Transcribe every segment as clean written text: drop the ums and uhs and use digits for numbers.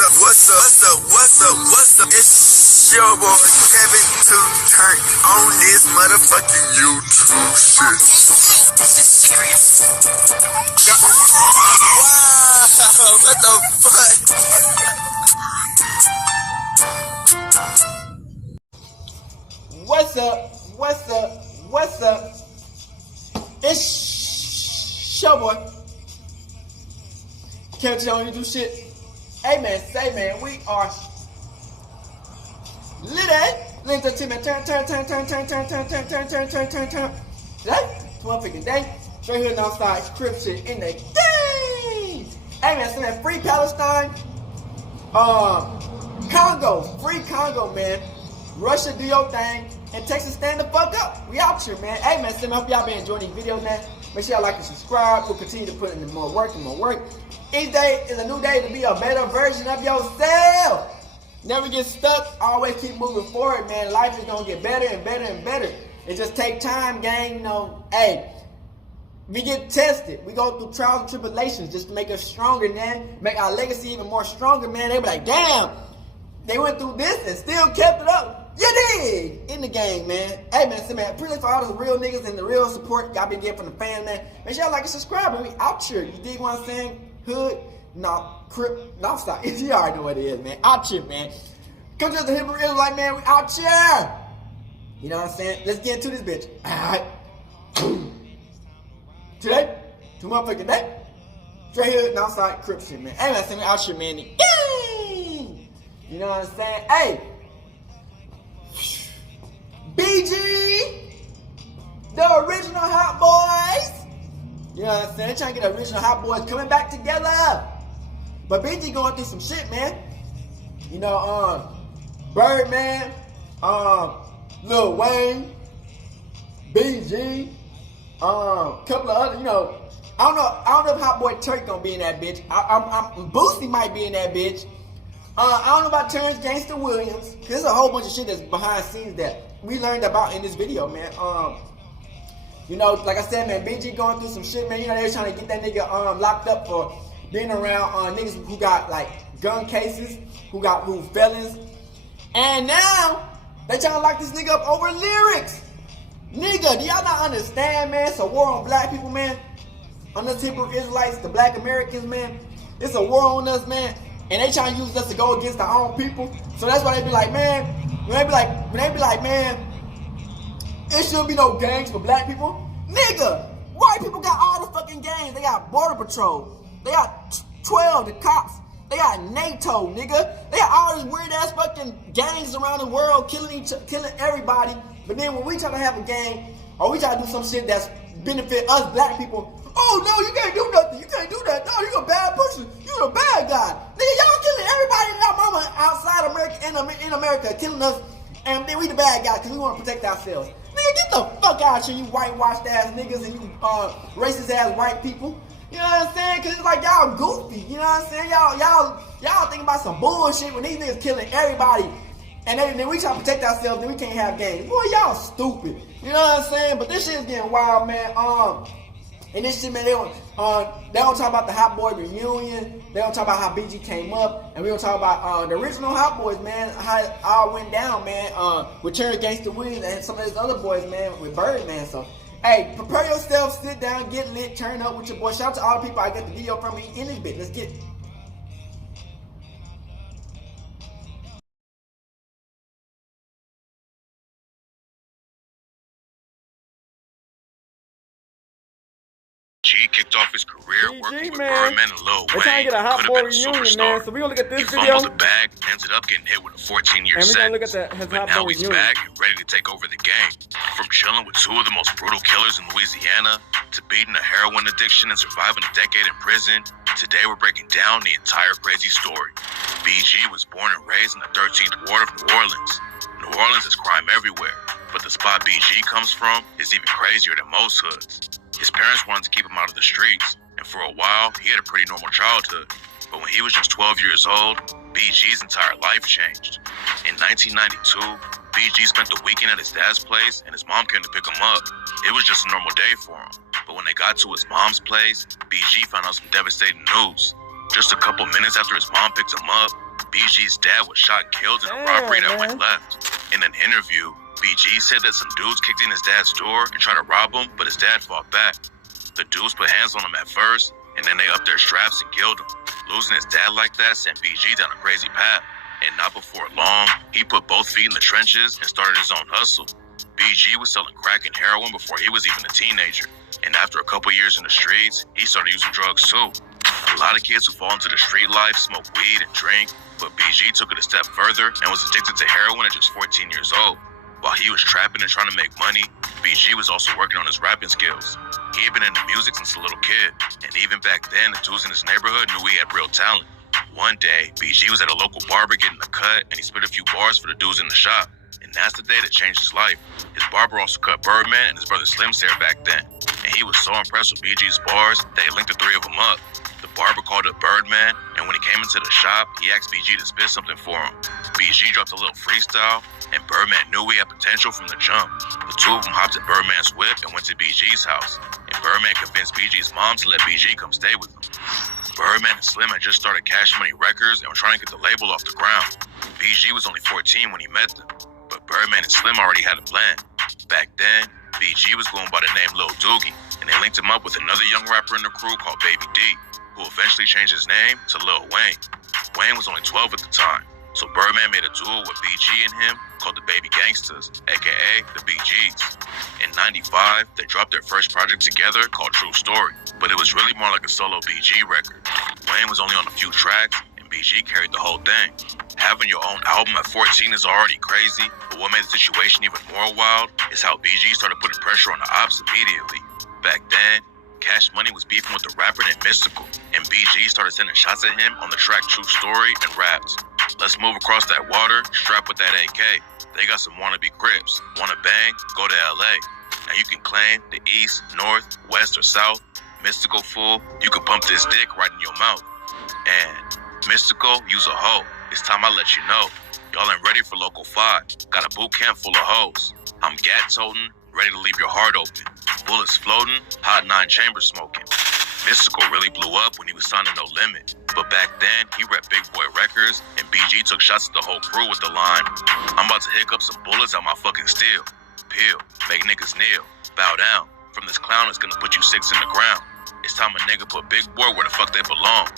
What's up? It's your boy Kevin to turn on this motherfucking YouTube shit. This is serious. Wow, what the fuck? What's up? It's your boy Kevin to on YouTube shit. Hey man, we are Learin entertainment. Turn. Right? One freaking day. Straight here and outside, crib shit in the game. Hey man, so man, free Palestine. Congo, free Congo, man. Russia, do your thing. And Texas, stand the fuck up. We out here, man. Hey man, I hope y'all been enjoying these videos, man. Make sure y'all like and subscribe. We'll continue to put in more work. Each day is a new day to be a better version of yourself. Never get stuck. Always keep moving forward, man. Life is gonna get better and better. It just take time, gang. You know, hey, we get tested. We go through trials and tribulations just to make us stronger, man. Make our legacy even more stronger, man. They be like, damn, they went through this and still kept it up. You dig? In the game, man. Hey, man, appreciate for all the real niggas and the real support y'all been getting from the fans, man. Make sure y'all like and subscribe, and we out here. You dig what I'm saying? Hood, stop. You already know what it is, man. Out here, man. Come to the Hebrew Israelite, man. We out here. You know what I'm saying? Let's get into this bitch. Alright. Today, two motherfucking day. Straight here, outside, crib shit, man. Hey, man, we out here, man. You know what I'm saying? Hey. BG, the original Hotboyz. You know what I'm saying? They're trying to get the original Hotboyz coming back together. But BG going through some shit, man. You know, Birdman, Lil Wayne, BG, couple of other, you know, I don't know if Hotboy Turk gonna be in that bitch. Boosty might be in that bitch. I don't know about Terrence Gangsta Williams, cause there's a whole bunch of shit that's behind the scenes that we learned about in this video, man. You know, like I said, man, BG going through some shit, man. You know, they were trying to get that nigga locked up for being around niggas who got like gun cases, who felons, and now they trying to lock this nigga up over lyrics. Nigga, do y'all not understand, man? It's a war on black people, man. On us Hebrew Israelites, the black Americans, man. It's a war on us, man. And they trying to use us to go against our own people. So that's why they be like, man, when they be like, man, it shouldn't be no gangs for black people. Nigga, white people got all the fucking gangs. They got Border Patrol. They got 12, the cops. They got NATO, nigga. They got all these weird ass fucking gangs around the world killing everybody. But then when we try to have a gang, or we try to do some shit that's benefit us black people, oh no, you can't do nothing. You can't do that. No, you a bad person. You a bad guy. Nigga, y'all killing everybody and our mama outside America and in America, killing us, and then we the bad guys because we want to protect ourselves. Nigga, get the fuck out here, you whitewashed ass niggas and you racist ass white people. You know what I'm saying? Cause it's like y'all goofy. You know what I'm saying? Y'all think about some bullshit when these niggas killing everybody, and then we try to protect ourselves, then we can't have games. Boy, y'all stupid. You know what I'm saying? But this shit is getting wild, man. And this shit, man, they don't talk about the Hotboy reunion. They don't talk about how BG came up, and we don't talk about the original Hotboyz, man. How it all went down, man. With Chere Gangsta Williams and some of these other boys, man, with Birdman. So, hey, prepare yourself, sit down, get lit, turn up with your boy. Shout out to all the people I got the video from me in this bit. Let's get it. G kicked off his career working with Birdman and Lil Wayne. We're trying to get a Hotboy reunion, man. So we're gonna look at this video. He fumbled the bag, ended up getting hit with a 14-year sentence. But now he's back and ready to take over the game. From chilling with two of the most brutal killers in Louisiana, to beating a heroin addiction and surviving a decade in prison, today we're breaking down the entire crazy story. BG was born and raised in the 13th Ward of New Orleans. New Orleans is crime everywhere, but the spot BG comes from is even crazier than most hoods. His parents wanted to keep him out of the streets, and for a while, he had a pretty normal childhood. But when he was just 12 years old, BG's entire life changed. In 1992, BG spent the weekend at his dad's place, and his mom came to pick him up. It was just a normal day for him. But when they got to his mom's place, BG found out some devastating news. Just a couple minutes after his mom picked him up, BG's dad was shot and killed in a robbery that went left. In an interview, BG said that some dudes kicked in his dad's door and tried to rob him, but his dad fought back. The dudes put hands on him at first, and then they upped their straps and killed him. Losing his dad like that sent BG down a crazy path. And not before long, he put both feet in the trenches and started his own hustle. BG was selling crack and heroin before he was even a teenager. And after a couple years in the streets, he started using drugs too. A lot of kids who fall into the street life smoke weed and drink, but BG took it a step further and was addicted to heroin at just 14 years old. While he was trapping and trying to make money, BG was also working on his rapping skills. He had been into music since a little kid, and even back then, the dudes in his neighborhood knew he had real talent. One day, BG was at a local barber getting a cut, and he spit a few bars for the dudes in the shop. And that's the day that changed his life. His barber also cut Birdman and his brother Slim's hair back then. And he was so impressed with BG's bars that he linked the three of them up. The barber called up Birdman, and when he came into the shop, he asked BG to spit something for him. BG dropped a little freestyle, and Birdman knew he had potential from the jump. The two of them hopped in Birdman's whip and went to BG's house. And Birdman convinced BG's mom to let BG come stay with them. Birdman and Slim had just started Cash Money Records and were trying to get the label off the ground. BG was only 14 when he met them, but Birdman and Slim already had a plan. Back then, BG was going by the name Lil Doogie, and they linked him up with another young rapper in the crew called Baby D, who eventually changed his name to Lil Wayne. Wayne was only 12 at the time, so Birdman made a duo with BG and him called the Baby Gangsters, aka the BGs. In '95, they dropped their first project together called True Story, but it was really more like a solo BG record. Wayne was only on a few tracks, and BG carried the whole thing. Having your own album at 14 is already crazy, but what made the situation even more wild is how BG started putting pressure on the ops immediately. Back then, Cash Money was beefing with the rapper named Mystical, and BG started sending shots at him on the track True Story and raps. Let's move across that water, strap with that AK. They got some wannabe Crips. Wanna bang? Go to LA. Now you can claim the East, North, West, or South. Mystical fool, you can pump this dick right in your mouth. And Mystical, use a hoe. It's time I let you know. Y'all ain't ready for Local 5. Got a boot camp full of hoes. I'm gat toting, ready to leave your heart open. Bullets floating, hot 9 chamber smoking. Mystical really blew up when he was signing No Limit. But back then, he repped Big Boy Records, and BG took shots at the whole crew with the line, I'm about to hiccup some bullets out my fucking steel. Peel, make niggas kneel, bow down. From this clown that's gonna put you 6 in the ground. It's time a nigga put Big Boy where the fuck they belong.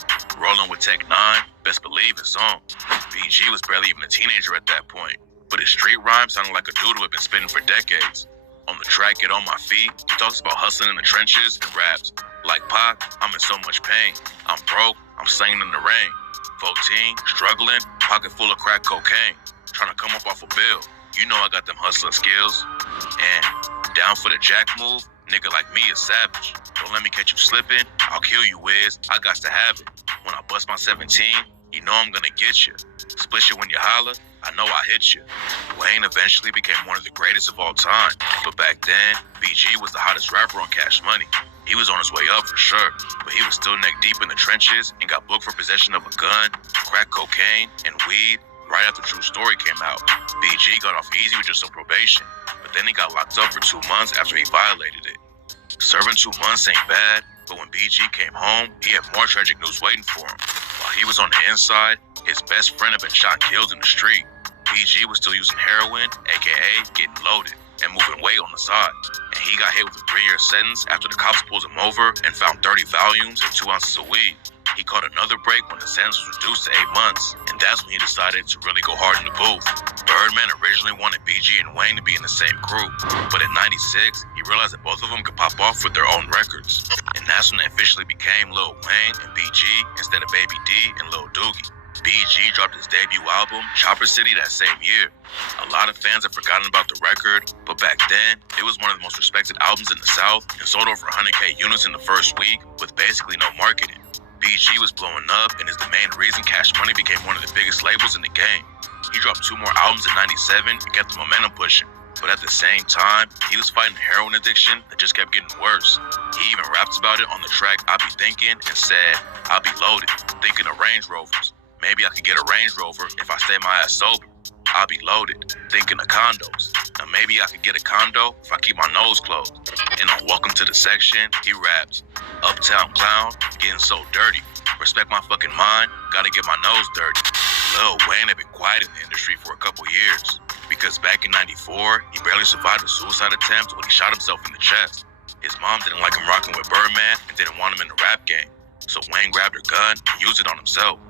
Rolling with Tech 9, best believe it's on. BG was barely even a teenager at that point, but his street rhyme sounded like a dude who had been spitting for decades. On the track Get On My Feet, he talks about hustling in the trenches and raps, like Pac, I'm in so much pain. I'm broke, I'm singing in the rain. 14, struggling, pocket full of crack cocaine. Trying to come up off a bill. You know I got them hustling skills. And down for the jack move, nigga like me is savage. Don't let me catch you slipping, I'll kill you, Wiz. I got to have it. When I bust my 17, you know I'm gonna get you. Split you when you holler, I know I hit you. Wayne eventually became one of the greatest of all time. But back then, BG was the hottest rapper on Cash Money. He was on his way up for sure, but he was still neck deep in the trenches and got booked for possession of a gun, crack cocaine, and weed right after True Story came out. BG got off easy with just some probation, but then he got locked up for 2 months after he violated it. Serving 2 months ain't bad, but when BG came home, he had more tragic news waiting for him. While he was on the inside, his best friend had been shot and killed in the street. BG was still using heroin, aka getting loaded, and moving weight on the side. And he got hit with a 3-year sentence after the cops pulled him over and found 30 volumes and 2 ounces of weed. He caught another break when the sentence was reduced to 8 months, and that's when he decided to really go hard in the booth. Birdman originally wanted BG and Wayne to be in the same crew, but in '96, he realized that both of them could pop off with their own records. And that's when they officially became Lil Wayne and BG instead of Baby D and Lil Doogie. BG dropped his debut album, Chopper City, that same year. A lot of fans have forgotten about the record, but back then, it was one of the most respected albums in the South and sold over 100K units in the first week with basically no marketing. BG was blowing up and is the main reason Cash Money became one of the biggest labels in the game. He dropped 2 more albums in '97 and kept the momentum pushing. But at the same time, he was fighting heroin addiction that just kept getting worse. He even rapped about it on the track I Be Thinking and said, I be loaded, thinking of Range Rovers. Maybe I could get a Range Rover if I stay my ass sober. I'll be loaded, thinking of condos. Now maybe I could get a condo if I keep my nose closed. And on Welcome to the Section, he raps, Uptown clown, getting so dirty. Respect my fucking mind, gotta get my nose dirty. Lil Wayne had been quiet in the industry for a couple years, because back in '94, he barely survived a suicide attempt when he shot himself in the chest. His mom didn't like him rocking with Birdman and didn't want him in the rap game, so Wayne grabbed her gun and used it on himself.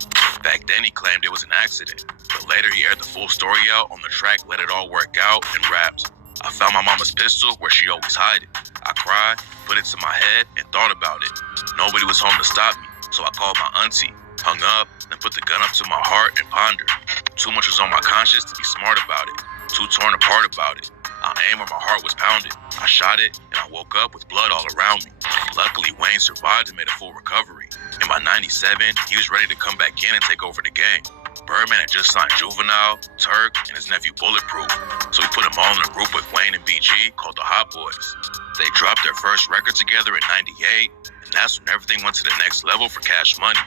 Back then he claimed it was an accident, but later he aired the full story out on the track Let It All Work Out and rapped, "I found my mama's pistol where she always hid it. I cried, put it to my head, and thought about it. Nobody was home to stop me, so I called my auntie, hung up, then put the gun up to my heart and pondered. Too much was on my conscience to be smart about it, too torn apart about it. I aimed where my heart was pounded. I shot it, and I woke up with blood all around me." Luckily, Wayne survived and made a full recovery. And by '97, he was ready to come back in and take over the game. Birdman had just signed Juvenile, Turk, and his nephew Bulletproof, so he put them all in a group with Wayne and BG called the Hotboyz. They dropped their first record together in '98, and that's when everything went to the next level for Cash Money.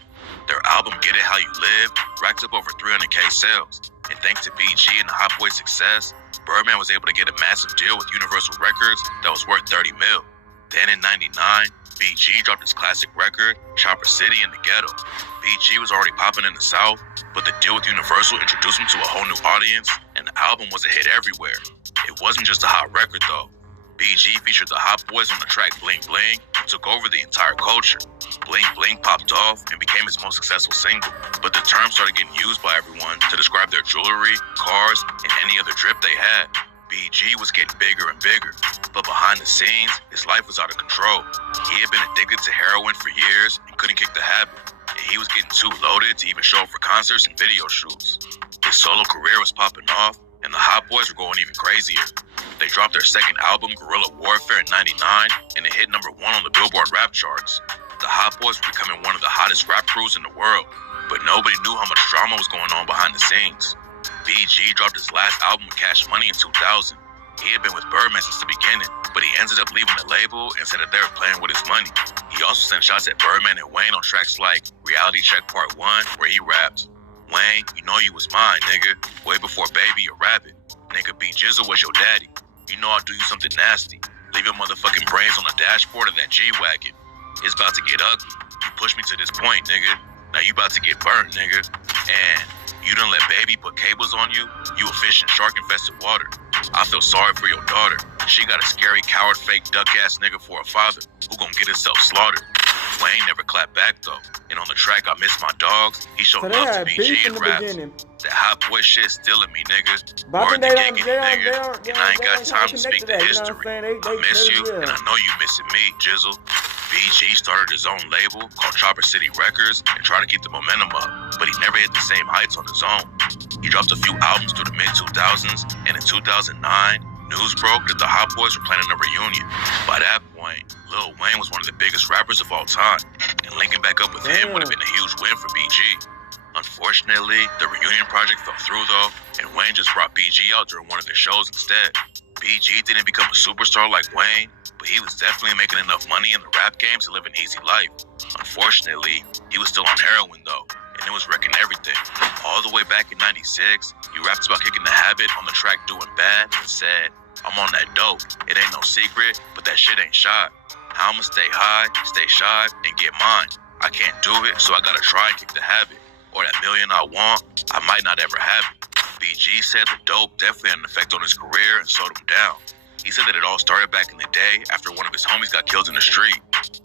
Their album Get It How You Live racked up over 300K sales, and thanks to BG and the Hotboyz' success, Birdman was able to get a massive deal with Universal Records that was worth $30 million. Then in '99, BG dropped his classic record, Chopper City in the Ghetto. BG was already popping in the South, but the deal with Universal introduced him to a whole new audience, and the album was a hit everywhere. It wasn't just a hot record though. BG featured the Hotboyz on the track Bling Bling and took over the entire culture. Bling Bling popped off and became his most successful single, but the term started getting used by everyone to describe their jewelry, cars, and any other drip they had. BG was getting bigger and bigger, but behind the scenes, his life was out of control. He had been addicted to heroin for years and couldn't kick the habit, and he was getting too loaded to even show up for concerts and video shoots. His solo career was popping off, and the Hotboyz were going even crazier. They dropped their second album, Guerrilla Warfare, in '99, and it hit #1 on the Billboard rap charts. The Hotboyz were becoming one of the hottest rap crews in the world, but nobody knew how much drama was going on behind the scenes. BG dropped his last album with Cash Money in 2000. He had been with Birdman since the beginning, but he ended up leaving the label and said that they were playing with his money. He also sent shots at Birdman and Wayne on tracks like Reality Check Part 1, where he rapped, "Wayne, you know you was mine, nigga. Way before Baby or Rabbit. Nigga, B Jizzle was your daddy. You know I'll do you something nasty. Leave your motherfucking brains on the dashboard of that G-Wagon. It's about to get ugly. You pushed me to this point, nigga. Now you about to get burnt, nigga. And you done let Baby put cables on you? You a fish in shark-infested water. I feel sorry for your daughter. She got a scary, coward, fake, duck-ass nigga for a father who gon' get himself slaughtered." Wayne never clapped back, though. And on the track, I Miss My Dogs, he showed love to BG and raps. That Hotboy shit still in me, nigga. Word the giggity, nigga. And I ain't got time to speak the history. I miss you, and I know you missing me, Jizzle. BG started his own label called Chopper City Records and tried to keep the momentum up, but he never hit the same heights on his own. He dropped a few albums through the mid-2000s, and in 2009, news broke that the Hotboyz were planning a reunion. By that point, Lil Wayne was one of the biggest rappers of all time, and linking back up with him would have been a huge win for BG. Unfortunately, the reunion project fell through though, and Wayne just brought BG out during one of their shows instead. BG didn't become a superstar like Wayne, but he was definitely making enough money in the rap game to live an easy life. Unfortunately, he was still on heroin though, and it was wrecking everything. All the way back in '96, he rapped about kicking the habit on the track Doing Bad and said, "I'm on that dope. It ain't no secret, but that shit ain't shot. I'ma stay high, stay shy, and get mine. I can't do it, so I gotta try and kick the habit. Or that million I want, I might not ever have it." BG said the dope definitely had an effect on his career and slowed him down. He said that it all started back in the day after one of his homies got killed in the street.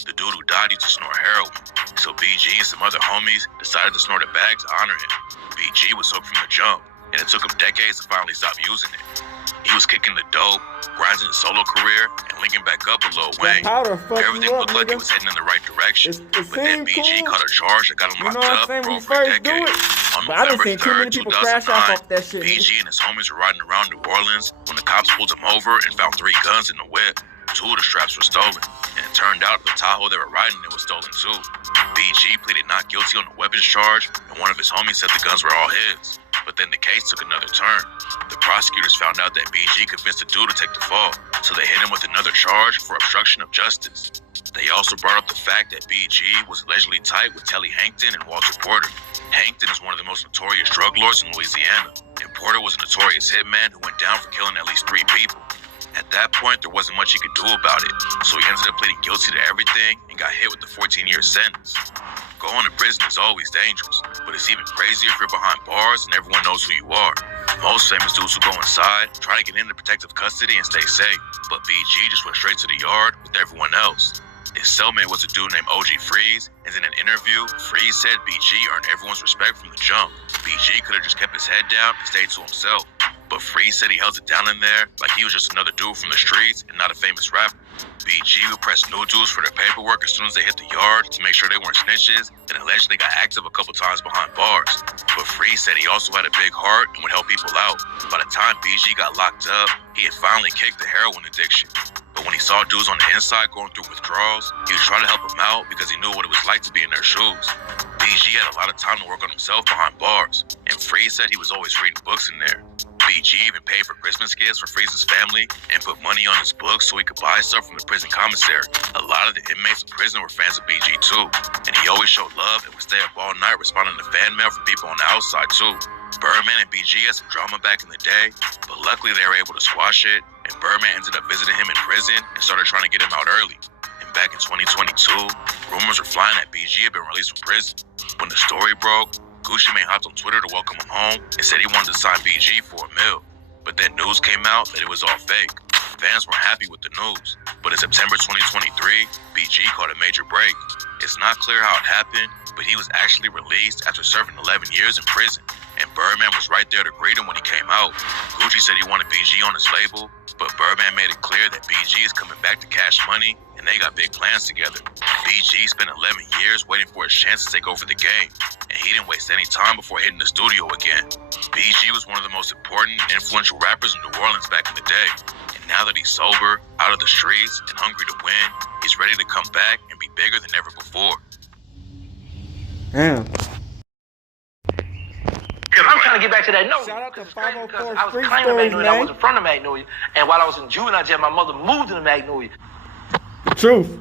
The dude who died used to snort heroin, so BG and some other homies decided to snort a bag to honor him. BG was hooked from the jump, and it took him decades to finally stop using it. He was kicking the dope, grinding his solo career, and linking back up with Lil Wayne. Everything looked like he was heading in the right direction, but then BG caught a charge that got him locked up for over a decade. On November 3rd, 2009, BG and his homies were riding around New Orleans when the cops pulled him over and found 3 guns in the whip. 2 of the straps were stolen, and it turned out the Tahoe they were riding in was stolen too. BG pleaded not guilty on the weapons charge, and one of his homies said the guns were all his. But then the case took another turn. The prosecutors found out that BG convinced the dude to take the fall, so they hit him with another charge for obstruction of justice. They also brought up the fact that BG was allegedly tight with Telly Hankton and Walter Porter. Hankton is one of the most notorious drug lords in Louisiana, and Porter was a notorious hitman who went down for killing at least 3 people. At that point, there wasn't much he could do about it, so he ended up pleading guilty to everything and got hit with a 14-year sentence. Going to prison is always dangerous, but it's even crazier if you're behind bars and everyone knows who you are. Most famous dudes who go inside try to get into protective custody and stay safe, but BG just went straight to the yard with everyone else. His cellmate was a dude named OG Freeze, and in an interview, Freeze said BG earned everyone's respect from the jump. BG could have just kept his head down and stayed to himself, but Freeze said he held it down in there like he was just another dude from the streets and not a famous rapper. BG would press new dudes for their paperwork as soon as they hit the yard to make sure they weren't snitches, and allegedly got active a couple times behind bars. But Freeze said he also had a big heart and would help people out. By the time BG got locked up, he had finally kicked the heroin addiction. But when he saw dudes on the inside going through withdrawals, he was trying to help them out because he knew what it was like to be in their shoes. BG had a lot of time to work on himself behind bars, and Freeze said he was always reading books in there. BG even paid for Christmas gifts for Freeze's family and put money on his books so he could buy stuff from the prison commissary. A lot of the inmates in prison were fans of BG too, and he always showed love and would stay up all night responding to fan mail from people on the outside too. Birdman and BG had some drama back in the day, but luckily they were able to squash it, and Birdman ended up visiting him in prison and started trying to get him out early. And back in 2022, rumors were flying that BG had been released from prison. When the story broke, Gucci Mane hopped on Twitter to welcome him home and said he wanted to sign BG for $1 million. But then news came out that it was all fake. Fans weren't happy with the news. But in September 2023, BG caught a major break. It's not clear how it happened, but he was actually released after serving 11 years in prison. And Birdman was right there to greet him when he came out. Gucci said he wanted BG on his label, but Birdman made it clear that BG is coming back to Cash Money, and they got big plans together. BG spent 11 years waiting for his chance to take over the game, and he didn't waste any time before hitting the studio again. BG was one of the most important and influential rappers in New Orleans back in the day, and now that he's sober, out of the streets, and hungry to win, he's ready to come back and be bigger than ever before. Damn. I'm trying to get back to that note. Shout out to 504 I was Street claiming Stories, Magnolia. I man. wasn't from the Magnolia. And while I was in juvenile jail, my mother moved to the Magnolia. Truth.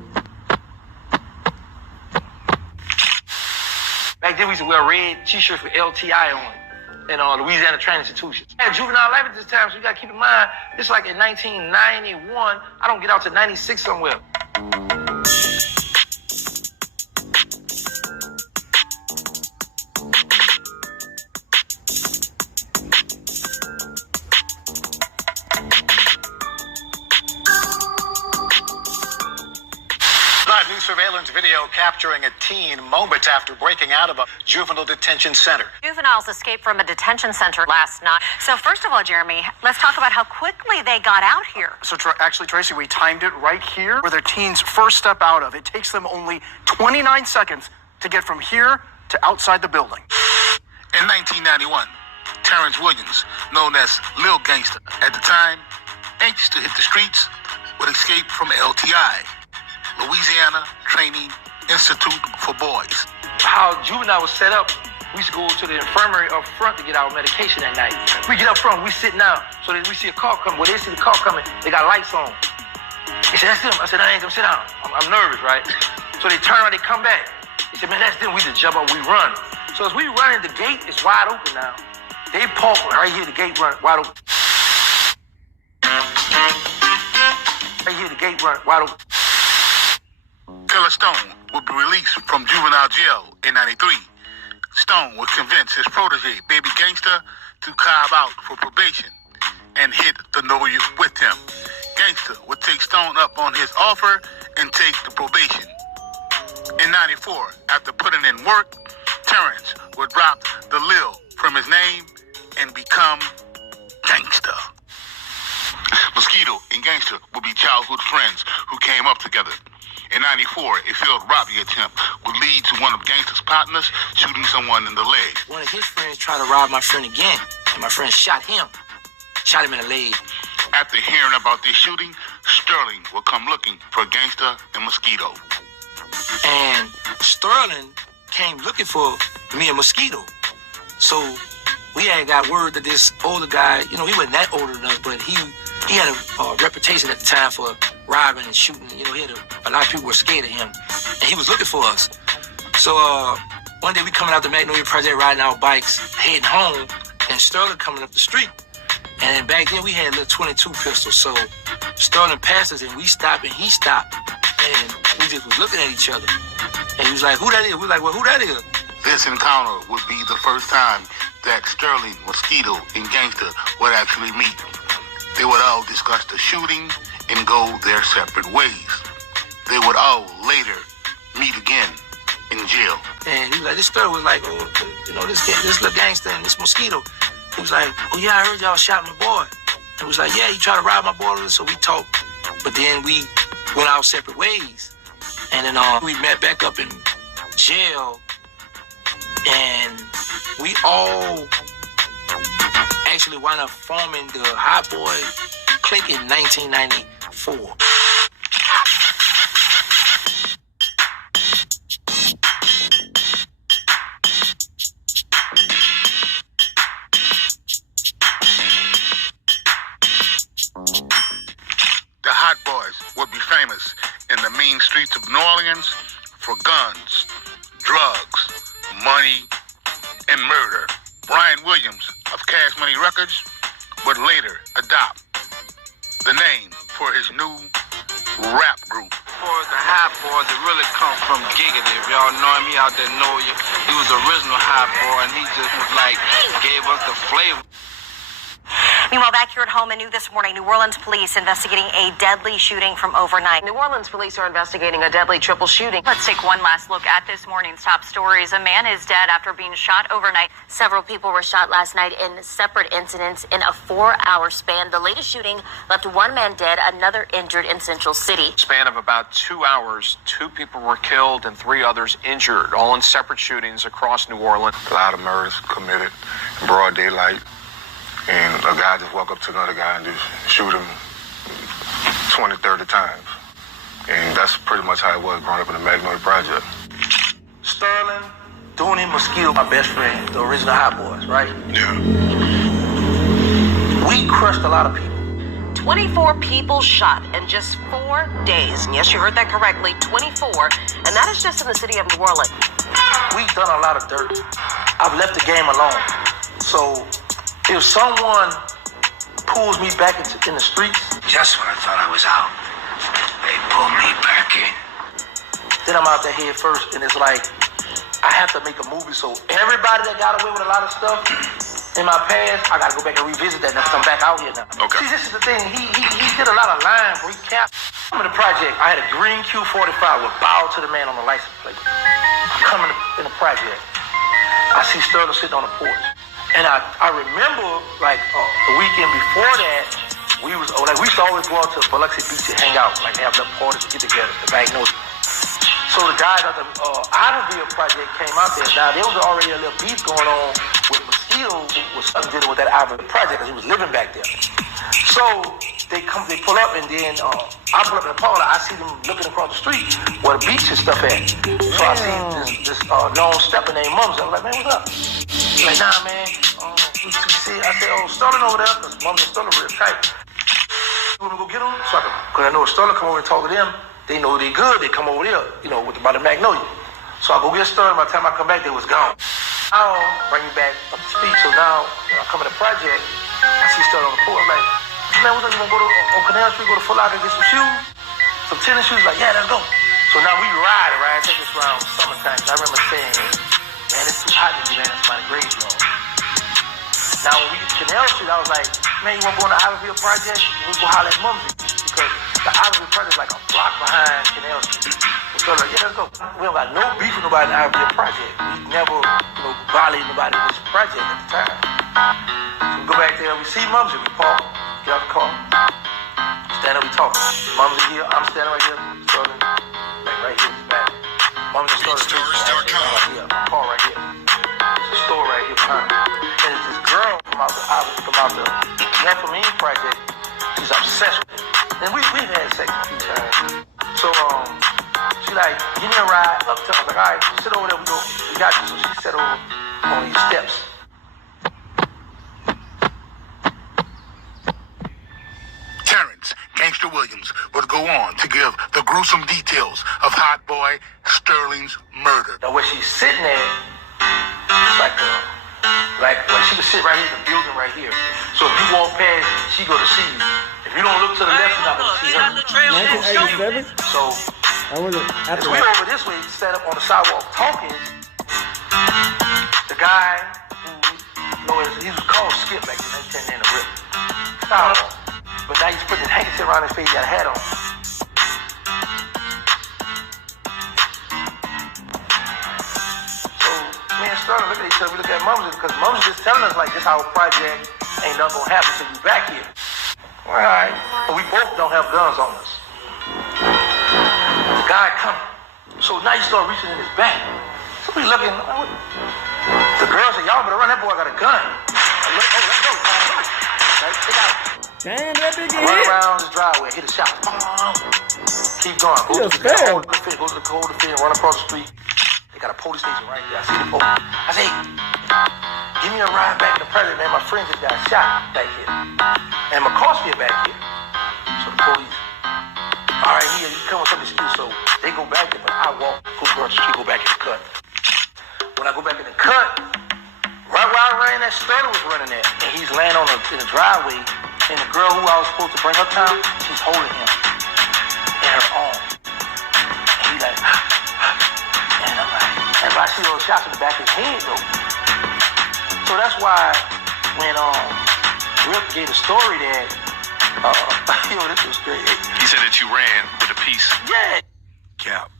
Back then, we used to wear red t-shirts with LTI on it in Louisiana Training Institutions. I had juvenile life at this time, so you got to keep in mind, it's like in 1991. I don't get out to 96 somewhere. New surveillance video capturing a teen moments after breaking out of a juvenile detention center. Juveniles escaped from a detention center last night. So first of all, Jeremy, let's talk about how quickly they got out here. So actually, Tracy, we timed it right here where their teens first step out of. It takes them only 29 seconds to get from here to outside the building. In 1991, Terrence Williams, known as Lil Gangsta, at the time, anxious to hit the streets, would escape from LTI, Louisiana Training Institute for Boys. How juvenile was set up, we used to go to the infirmary up front to get our medication at night. We get up front, we sit down, so that we see a car coming. When they see the car coming, they got lights on. They said, that's them. I said, I ain't gonna sit down. I'm nervous, right? So they turn around, they come back. They said, man, that's them. We just jump up, we run. So as we run in, the gate is wide open now. They park right here, the gate run wide open. Right here, the gate run wide open. Killer Stone would be released from juvenile jail in 93. Stone would convince his protege, Baby Gangsta, to carve out for probation and hit the Noya with him. Gangsta would take Stone up on his offer and take the probation. In 94, after putting in work, Terrence would drop the Lil from his name and become Gangsta. Mosquito and Gangsta would be childhood friends who came up together. In 94, a failed robbery attempt would lead to one of Gangsta's partners shooting someone in the leg. One of his friends tried to rob my friend again, and my friend shot him in the leg. After hearing about this shooting, Sterling would come looking for Gangsta and Mosquito. And Sterling came looking for me and Mosquito. So we had got word that this older guy, he wasn't that older than us, but he had a reputation at the time for robbing and shooting. He had a lot of people were scared of him, and he was looking for us. So one day we coming out the Magnolia Project riding our bikes, heading home, and Sterling coming up the street. And back then we had a little 22 pistol. So Sterling passed us, and we stopped, and he stopped, and we just was looking at each other. And he was like, who that is? We was like, well, who that is? This encounter would be the first time that Sterling, Mosquito, and Gangsta would actually meet. They would all discuss the shooting and go their separate ways. They would all later meet again in jail. And he was like, this Sterling was like, oh, you know, this little gangster and this Mosquito. He was like, oh yeah, I heard y'all shot my boy. And he was like, yeah, he tried to rob my boy. So we talked, but then we went our separate ways. And then we met back up in jail, and we all actually wound up forming the Hotboyz clique in 1994. The Hotboyz would be famous in the mean streets of New Orleans for guns, drugs, money, and murder. Brian Williams of Cash Money Records would later adopt the name for his new rap group. For the Hotboyz, it really comes from Giggity. If y'all know him, he out there know you. He was the original Hotboy, and he just was like, gave us the flavor. Meanwhile, back here at home anew this morning, New Orleans police investigating a deadly shooting from overnight. New Orleans police are investigating a deadly triple shooting. Let's take one last look at this morning's top stories. A man is dead after being shot overnight. Several people were shot last night in separate incidents in a 4-hour span. The latest shooting left one man dead, another injured in Central City. Span of about 2 hours, 2 people were killed and 3 others injured, all in separate shootings across New Orleans. A lot of murders committed in broad daylight. And a guy just walk up to another guy and just shoot him 20, 30 times. And that's pretty much how it was growing up in the Magnolia Project. Sterling, Dooney, Mosquito, my best friend, the original Hotboyz, right? Yeah. We crushed a lot of people. 24 people shot in just 4 days. And yes, you heard that correctly, 24. And that is just in the city of New Orleans. We've done a lot of dirt. I've left the game alone. So if someone pulls me back in the streets, Just when I thought I was out, they pulled me back in. then I'm out there head first, and it's like, I have to make a movie, so everybody that got away with a lot of stuff in my past, I gotta go back and revisit that and come back out here now. Okay. See, this is the thing, he did a lot of lines where he capped. I'm in the project, I had a green Q45 with Bout to the man on the license plate. I come in the project, I see Sterling sitting on the porch. And I remember, like, the weekend before that, we used to always go out to Biloxi Beach and hang out, like have little parties to get together, the Magnolia. So the guys at the Iberville project came out there. Now, there was already a little beef going on with Mosquito, who was dealing with that Iberville project, because he was living back there. So they pull up, and then I pull up in the parlor. I see them looking across the street where the beach and stuff at. So I see this long stepper named Mums. I was like, man, what's up? He's like, nah, man. I said, oh, Sterling over there, because Mums and Sterling real tight. You want to go get them? So because I know if Sterling come over and talk to them, they know they good. They come over there, you know, by the Magnolia. So I go get Sterling. By the time I come back, they was gone. I'll bring you back up to speed. So now, when I come to the project, I see Sterling on the porch. I'm like, man, what's up? You want to go to Canal Street, go to Foot Locker and get some shoes? Some tennis shoes? Like, yeah, let's go. So now we ride, take this around summertime. I remember saying, man, it's too hot to be landing somebody's graveyard. Now, when we get to Canal Street, I was like, man, you want to go on the Iberville project? We go holler at Mumsy. Because the Iberville project is like a block behind Canal Street. So like, yeah, let's go. We don't got no beef with nobody in the Iberville project. We never, violated nobody in this project at the time. So we go back there, we see Mumsy, we park, get out the car, stand up, we talk. Mumsy here, I'm standing right here, Sterling, like right here, back. Mumsy and Sterling, right here, my car right here. There's a store right here behind me. And it's this girl from out the Nephilim project. She's obsessed with it. And we've had sex a few times. So she like, give me a ride up to us. Like, all right, sit over there, we got you. So she sat over on these steps. Terrence Gangsta Williams would go on to give the gruesome details of Hotboy Sterling's murder. Now where she's sitting at, it's like she would sit right here in the building right here. So if you walk past, she go to see you. If you don't look to the left, you're not going to see her. 1987? So I wasn't at As the we over this way, set up on the sidewalk talking, the guy who, he was called Skip back then, they turned in a rip. Sidewalk. But now he's putting his handkerchief around his face, he got a hat on. So, me and Sterling look at each other, we look at Mums, because Mums just telling us like this how project ain't nothing gonna happen till you back here. Alright. But we both don't have guns on us. The guy coming. So now you start reaching in his back. So we looking, the girl said, y'all better run, that boy got a gun. Let's go. Right, take out. Damn, that big run hit. around his driveway, hit a shot. Keep going. Go to the cold field, run across the street. They got a police station right there. I see the police. I say, give me a ride back to the president, man. My friend just got shot back here. And McCoskey back here. So the police, all right, he come with some excuse. So they go back there, but I walk, go across the street, go back in the cut. When I go back in the cut, right where I ran, that Sterling was running there. And he's laying in the driveway. And the girl who I was supposed to bring uptown, she's holding him in her arm. And he like, and I'm like, and I see those shots in the back of his head though. So that's why when Rip gave the story that, yo, this was great. He said that you ran with a piece. Yeah. Cap.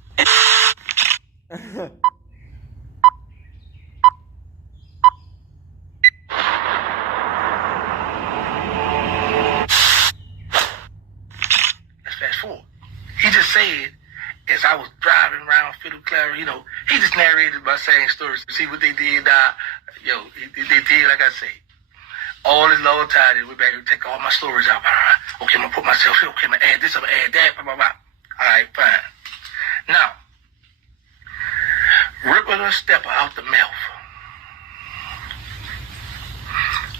Fast forward. He just said, as I was driving around Fiddle Clara, he just narrated my same stories. See what they did, they did, like I say, all this long time, they went back and take all my stories out. Okay, I'm going to put myself here. Okay, I'm going to add this, I'm going to add that, blah, blah, blah. All right, fine. Now, Ripper and Stepper out the mouth.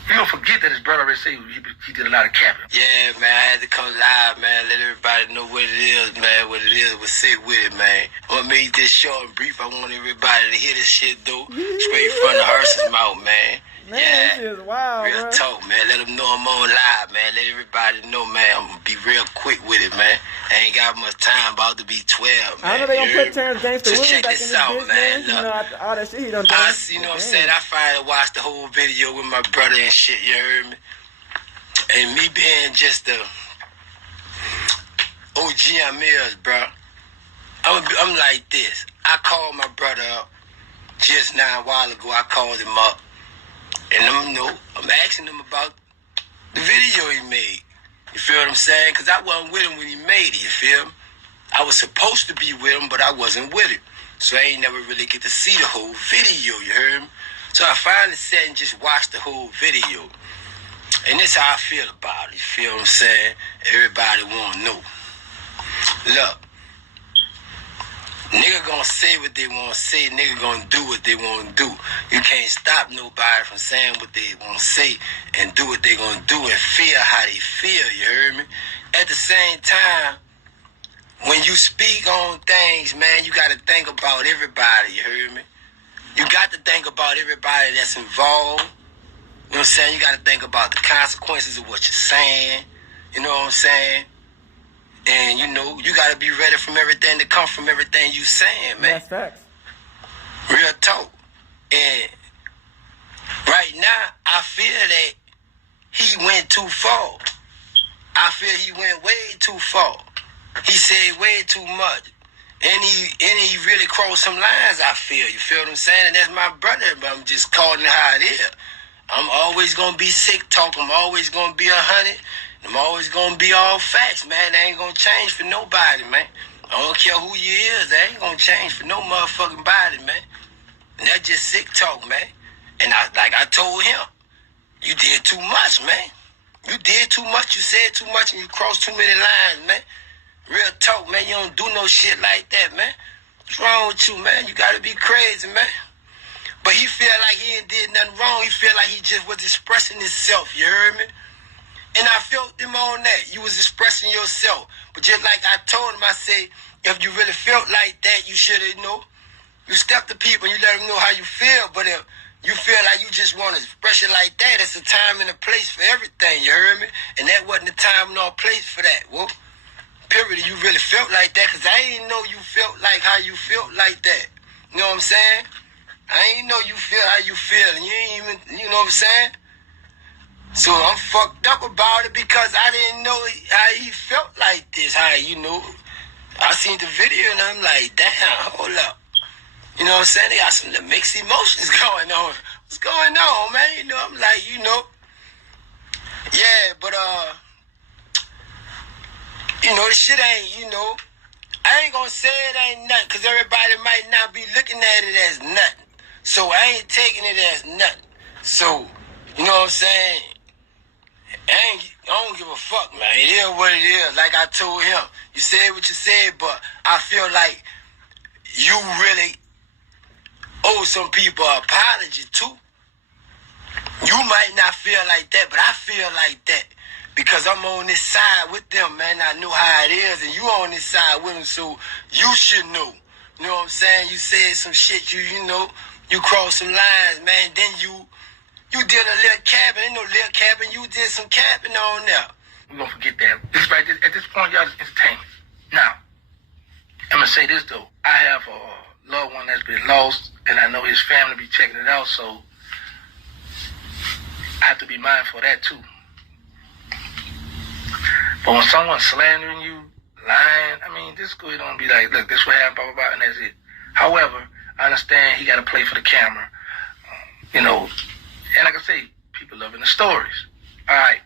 You don't forget that his brother already said he did a lot of capping. Yeah, man, I had to come live, man. Let everybody know what it is, man. What it is, what sit with it, man. I'm gonna make this short and brief. I want everybody to hear this shit, though. Straight from the horse's mouth, man. Man, yeah. this is wild, real bro. talk, man. Let them know I'm on live, man. Let everybody know, man. I'm gonna be real quick with it, man. I ain't got much time. About to be 12, man. I know they gonna put Terrence Gangsta So Williams check back in this this out, bitch, man. You Look. know, after all that shit he done done. You know what I'm saying? I finally watched the whole video with my brother and shit, you heard me? And me being just the OG I'm is, bro. I'm like this. I called my brother up just now a while ago. I called him up. And I'm asking him about the video he made. You feel what I'm saying? Because I wasn't with him when he made it, you feel me? I was supposed to be with him, but I wasn't with him. So I ain't never really get to see the whole video, you heard me? So I finally sat and just watched the whole video. And this how I feel about it, you feel what I'm saying? Everybody want to know. Look, nigga gonna say what they want to say, nigga gonna do what they want to do. You can't stop nobody from saying what they want to say and do what they gonna do and feel how they feel, you heard me? At the same time, when you speak on things, man, you gotta think about everybody, you heard me? You got to think about everybody that's involved. You know what I'm saying? You got to think about the consequences of what you're saying. You know what I'm saying? And, you got to be ready from everything to come from everything you saying, man. That's facts. Real talk. And right now, I feel that he went too far. I feel he went way too far. He said way too much. And he really crossed some lines, I feel. You feel what I'm saying? And that's my brother, but I'm just calling it how it is. I'm always going to be sick talk. I'm always going to be 100. I'm always going to be all facts, man. That ain't going to change for nobody, man. I don't care who you is. That ain't going to change for no motherfucking body, man. And that's just sick talk, man. And I told him, you did too much, man. You did too much. You said too much and you crossed too many lines, man. Real talk, man. You don't do no shit like that, man. What's wrong with you, man? You got to be crazy, man. But he feel like he ain't did nothing wrong. He feel like he just was expressing himself, you heard me? And I felt him on that. You was expressing yourself. But just like I told him, I said, if you really felt like that, you should have, you step to people and you let them know how you feel. But if you feel like you just want to express it like that, it's a time and a place for everything, you heard me? And that wasn't the time nor place for that, whoop. period, you really felt like that, because I ain't know you felt like how you felt like that. You know what I'm saying? I ain't know you feel how you feel, and you ain't even, you know what I'm saying? So I'm fucked up about it because I didn't know how he felt like this, how, you know. I seen the video and I'm like, damn, hold up. You know what I'm saying? They got some mixed emotions going on. What's going on, man? You know, I'm like, you know. Yeah, but, you know, this shit ain't, you know, I ain't gonna say it ain't nothing, because everybody might not be looking at it as nothing. So I ain't taking it as nothing. So, you know what I'm saying? I don't give a fuck, man. It is what it is. Like I told him, you said what you said, but I feel like you really owe some people an apology too. You might not feel like that, but I feel like that because I'm on this side with them, man. I know how it is, and you on this side with them, so you should know. You know what I'm saying? You said some shit, you know, you crossed some lines, man. Then you did a little capping. Ain't no little capping. You did some capping on there. We gonna forget that. This right at this point, y'all, is entertainment. Now, I'm gonna say this though. I have a loved one that's been lost, and I know his family be checking it out, so I have to be mindful of that too. But when someone's slandering you, lying, I mean, this go don't be like, look, this what happened, blah, blah, blah, and that's it. However, I understand he got to play for the camera, you know. And like I say, people loving the stories. All right.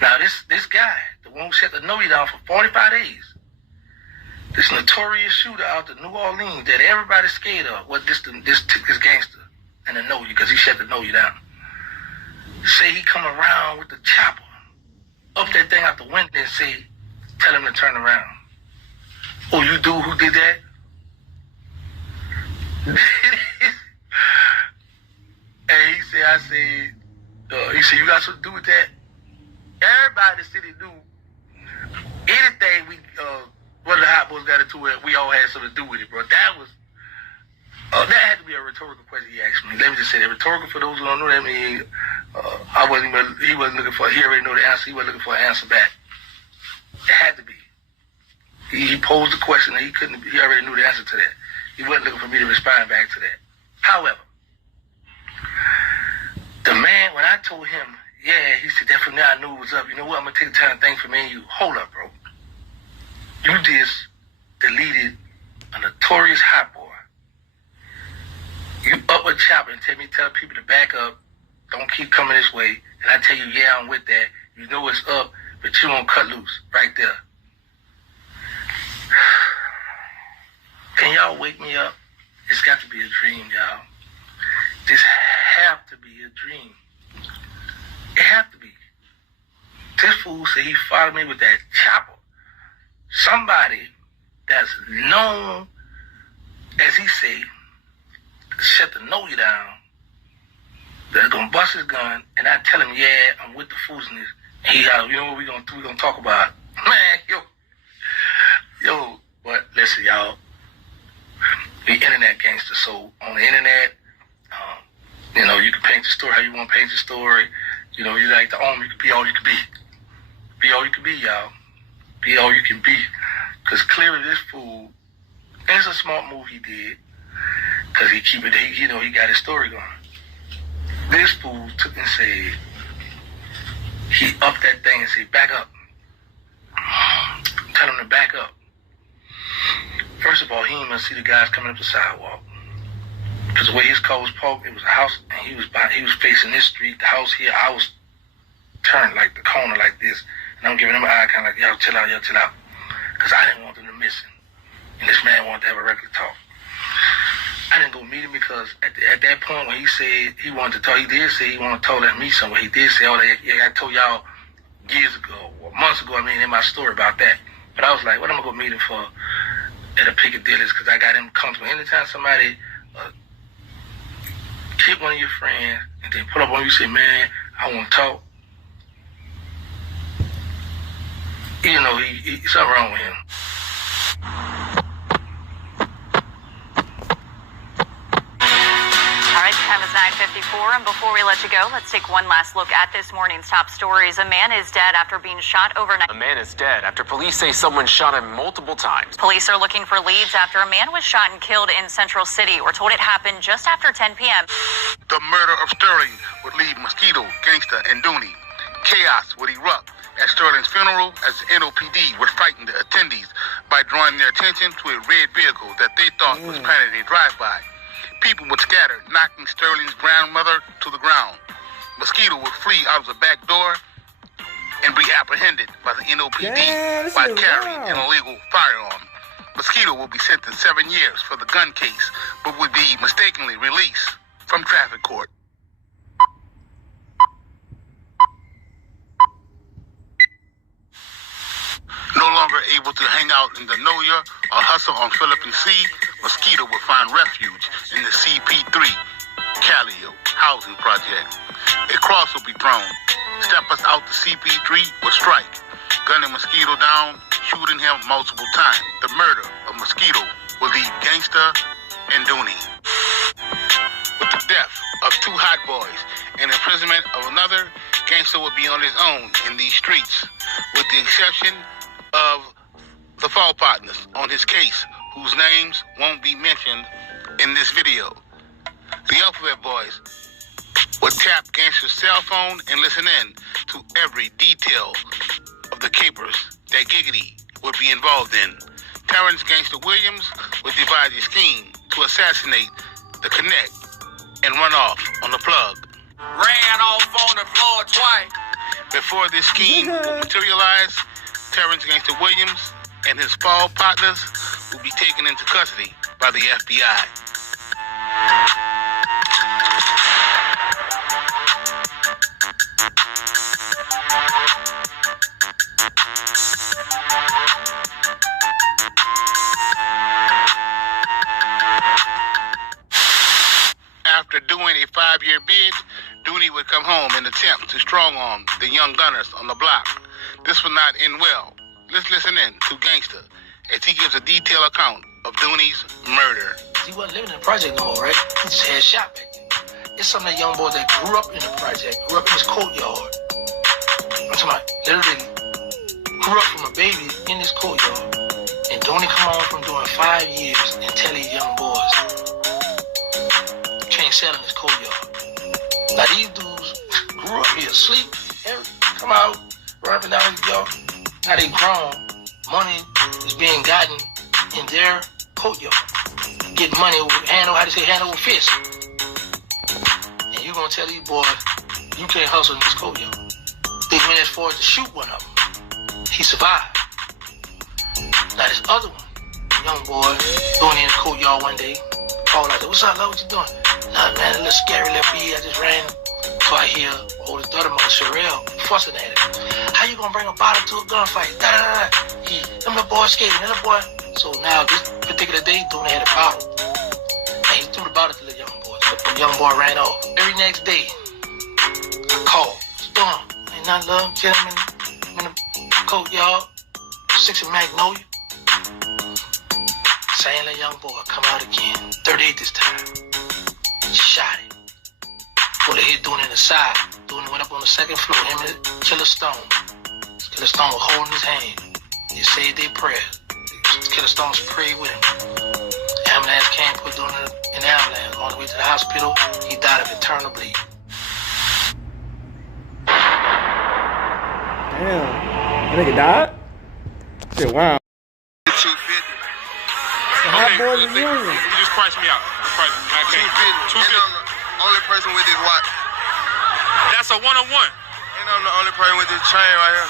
Now, this guy, the one who shut the Noe down for 45 days, this notorious shooter out of New Orleans that everybody's scared of, this gangster and the Noe, because he shut the Noe down, say he come around with the chopper, up that thing out the window and say, tell him to turn around. Oh, you dude who did that? And he said, you got something to do with that? Everybody in the city knew anything one of the Hotboyz got into it, we all had something to do with it, bro. That had to be a rhetorical question he asked me. Let me just say that. Rhetorical, for those who don't know that, means he wasn't looking for, he already know the answer, he wasn't looking for an answer back. It had to be. He posed the question and he already knew the answer to that. He wasn't looking for me to respond back to that. However, the man, when I told him, yeah, he said, that from there I knew it was up. You know what? I'm going to take the time to think for me and you. Hold up, bro. You just deleted a notorious hot boy. You up a chopper and tell people to back up. Don't keep coming this way. And I tell you, yeah, I'm with that. You know it's up, but you won't cut loose right there. Can y'all wake me up? It's got to be a dream, y'all. This have to be a dream. It have to be. This fool said he followed me with that chopper. Somebody that's known, as he say, shut the Noe down, that's gonna bust his gun, and I tell him, yeah, I'm with the foolishness. He got, you know what we're gonna talk about? Man, yo, but listen, y'all, we internet gangsters, so on the internet, you know, you can paint the story how you want to paint the story. You know, you like the owner, you can be all you can be. Be all you can be, y'all. Be all you can be. Because clearly this fool, and it's a smart move he did, because he got his story going. This fool took and said, he upped that thing and said, back up. Tell him to back up. First of all, he didn't even see the guys coming up the sidewalk. Because the way his car was parked, it was a house, and he was facing this street, the house here. I was turned like the corner like this, and I'm giving him an eye kind of like, y'all chill out. Because I didn't want them to miss him. And this man wanted to have a regular talk. I didn't go meet him because at that point when he said he wanted to talk, he did say he wanted to talk at me somewhere. He did say, I told y'all years ago, or months ago, in my story about that. But I was like, what am I going to meet him for at a Piccadilly's? Because I got him comfortable. Anytime somebody hit one of your friends and then pull up on you and say, man, I want to talk, you know, something wrong with him. All right, the time is 9:50. 54. And before we let you go, let's take one last look at this morning's top stories. A man is dead after being shot overnight. A man is dead after police say someone shot him multiple times. Police are looking for leads after a man was shot and killed in Central City. We're told it happened just after 10 p.m. The murder of Sterling would leave Mosquito, Gangsta, and Dooney. Chaos would erupt at Sterling's funeral as the NOPD would frighten the attendees by drawing their attention to a red vehicle that they thought was planning a drive-by. People would scatter, knocking Sterling's grandmother to the ground. Mosquito would flee out of the back door and be apprehended by the NOPD by carrying an illegal firearm. Mosquito will be sentenced 7 years for the gun case, but would be mistakenly released from traffic court. No longer able to hang out in the Noya or hustle on Philippine C, Mosquito will find refuge in the CP3 Callio housing project. A cross will be thrown. Steppers out the CP3 will strike, gunning Mosquito down, shooting him multiple times. The murder of Mosquito will leave Gangsta and Dooney. With the death of 2 Hotboyz and imprisonment of another, Gangsta will be on his own in these streets, with the exception of the fall partners on his case, whose names won't be mentioned in this video. The Alphabet Boys would tap Gangsta's cell phone and listen in to every detail of the capers that Giggity would be involved in. Terrence Gangsta Williams would devise a scheme to assassinate the Connect and run off on the plug. Ran off on the floor twice. Before this scheme will materialize, Terrence Gangsta Williams and his fall partners will be taken into custody by the FBI. After doing a 5-year bid, Dooney would come home and attempt to strong-arm the young gunners on the block. This will not end well. Let's listen in to Gangsta as he gives a detailed account of Dooney's murder. He wasn't living in the project no more, right? He just had shot back then. It's some of that young boy that grew up in the project, grew up in his courtyard. I'm talking about literally grew up from a baby in his courtyard. And Dooney come home from doing 5 years and tell these young boys, can't sell in his courtyard. Now these dudes grew up here, sleep, come out, run up and down the yard. Now they grown, money is being gotten in their courtyard. Get money with hand over fist. And you gonna tell these boys, you can't hustle in this courtyard. They went as far as to shoot one of them. He survived. Now this other one, young boy, going in the courtyard one day, called out, what's up, love, what you doing? Nah, man, a little scary little bee, I just ran. So I hear oldest daughter, mother, Chere, fussing at him. How you gonna bring a bottle to a gunfight? Da da da. Them little boy skating, them little boy. So now this particular day, Dooney had a bottle. And he threw the bottle to the young boy. The young boy ran off. Every next day, I called. What's doing? Ain't nothing, love, gentlemen in the courtyard, 6 in Magnolia. Same little young boy come out again. 38 this time. Shot it. Put a hit Dooney in the side. Dooney went up on the 2nd floor. Him and Killer Stone. Killer Stone was holding his hand. They said their prayers. Killer Stones prayed with him. Ambulance came, put Dooney in the ambulance. On the way to the hospital, he died of internal bleeding. Damn. That nigga died? Shit, wow. $250. The Hotboyz reunion. You just price me out. $250. Only person with this watch. That's a one-on-one. And I'm the only person with this chain right here.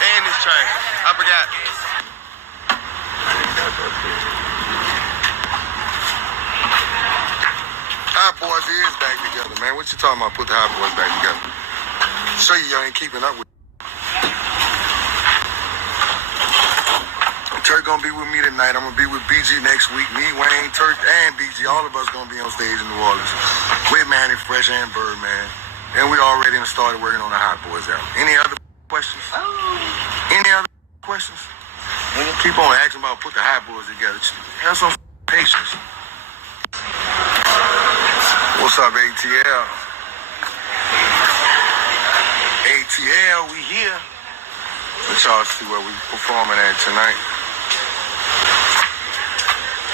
And this chain. I forgot. Hotboyz is back together, man. What you talking about? Put the Hotboyz back together. Show you y'all ain't keeping up with. Turk gonna be with me tonight. I'm gonna be with BG next week. Me, Wayne, Turk, and BG. All of us gonna be on stage in New Orleans with Manny Fresh and Birdman. And we already started working on the Hotboyz album. Any other questions? Any other questions? Keep on asking about put the Hotboyz together. Have some patience. What's What's up, ATL? ATL, we here. Let y'all see where we performing at tonight.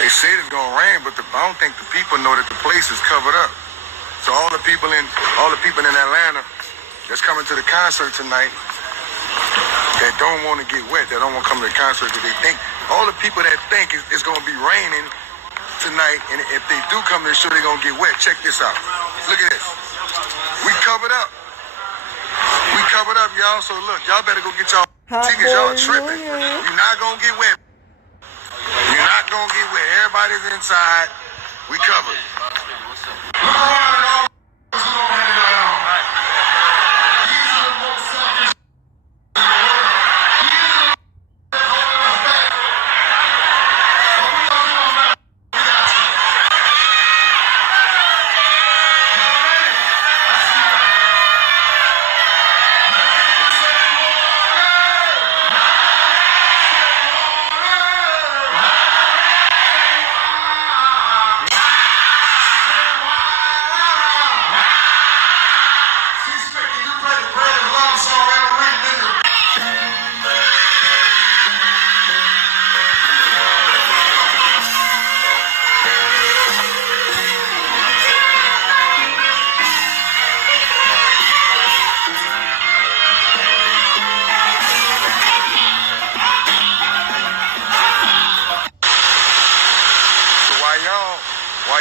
They say it's gonna rain, but I don't think the people know that the place is covered up. So all the people in Atlanta that's coming to the concert tonight that don't want to get wet, that don't want to come to the concert, because they think, all the people that think it's gonna be raining tonight, and if they do come to the show, they're gonna get wet. Check this out. Look at this. We covered up. We covered up, y'all. So look, y'all better go get y'all tickets. Y'all tripping. You're not gonna get wet. You're not gonna get wet. Everybody's inside. We covered.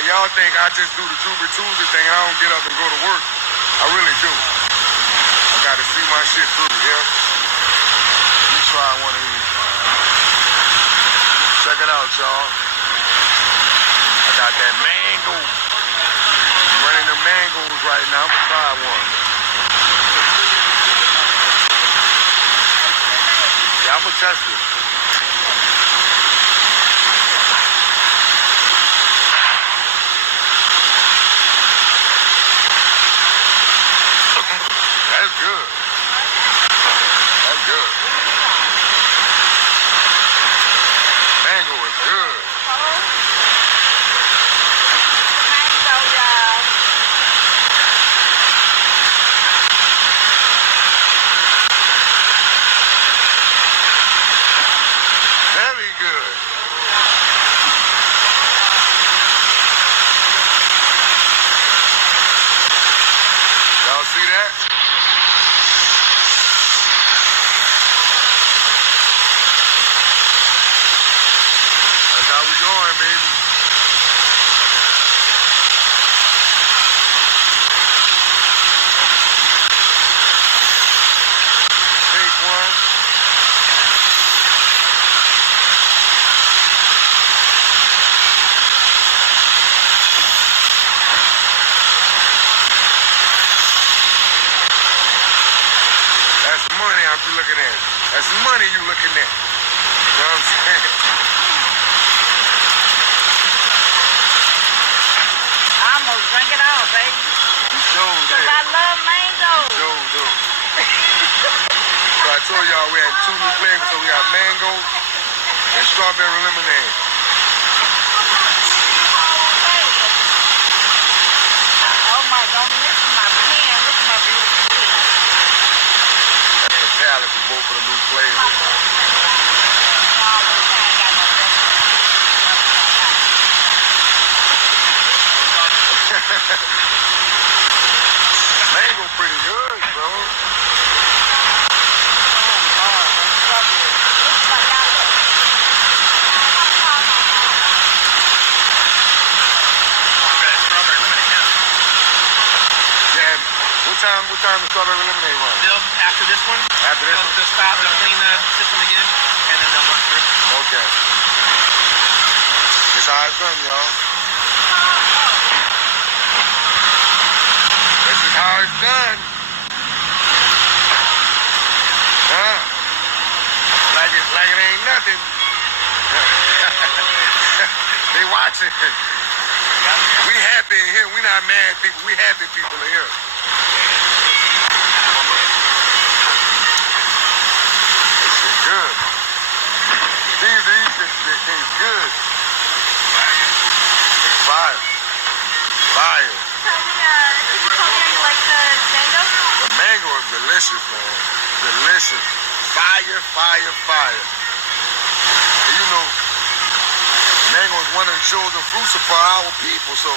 Y'all think I just do the Jupiter Tuesday thing and I don't get up and go to work. I really do. I gotta see my shit through, yeah? Let me try one of these. Check it out, y'all. I got that mango. I'm running the mangoes right now. I'm gonna try one. Yeah, I'm gonna test it. That's good. That's good. Mango is good. Very good. Y'all see that? How we going, baby? Take one. That's money I'm looking at. That's money you looking at. You know what I'm saying? Drink it all, baby. Because I love mango. So I told y'all we had 2 new flavors. So we got mango and strawberry lemonade. Oh my, don't miss my pen. Look at my beautiful pen. That's the palette for both of the new flavors. Mango pretty good, bro. Yeah, what time the strawberry lemonade run? After this one, After this one? they'll stop, they'll clean the system again, and then they'll run through. Okay. This how it's done, y'all. This is how it's done. Huh? Like it ain't nothing. They watching. We happy in here. We not mad people. We happy people in here. This shit good. These things good. Fire. Fire. delicious, man. Delicious. Fire, fire, fire. And you know, mango is one of the chosen fruits for our people, so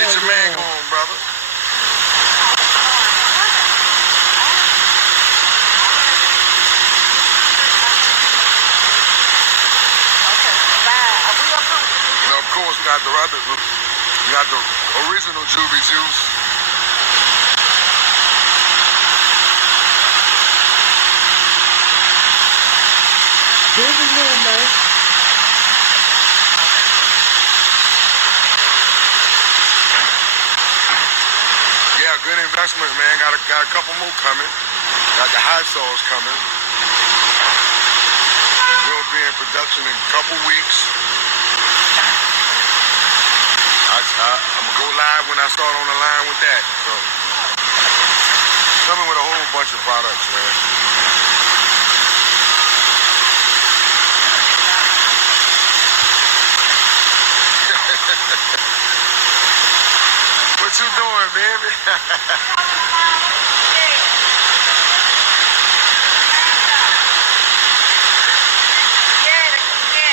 get your mango on, brother. Of course, we got the original Juvie juice. Busy move, man. Yeah, good investment, man. Got a couple more coming. Got the hot sauce coming. We'll be in production in a couple weeks. I'm gonna go live when I start on the line with that. So, coming with a whole bunch of products, man. What you doing, baby? Yeah,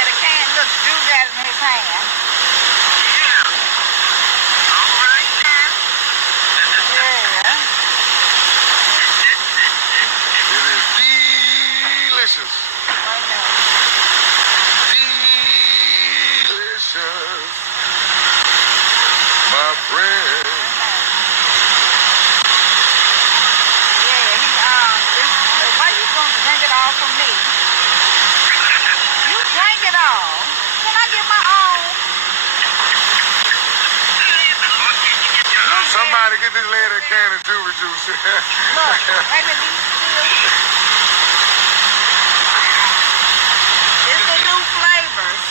the can looks Drew got in his hand. Delicious, my friend. Why you gonna drink it all from me? You drink it all. Can I get my own? Somebody get this lady a can of Juvie juice. Look, maybe these still. It's the new flavors.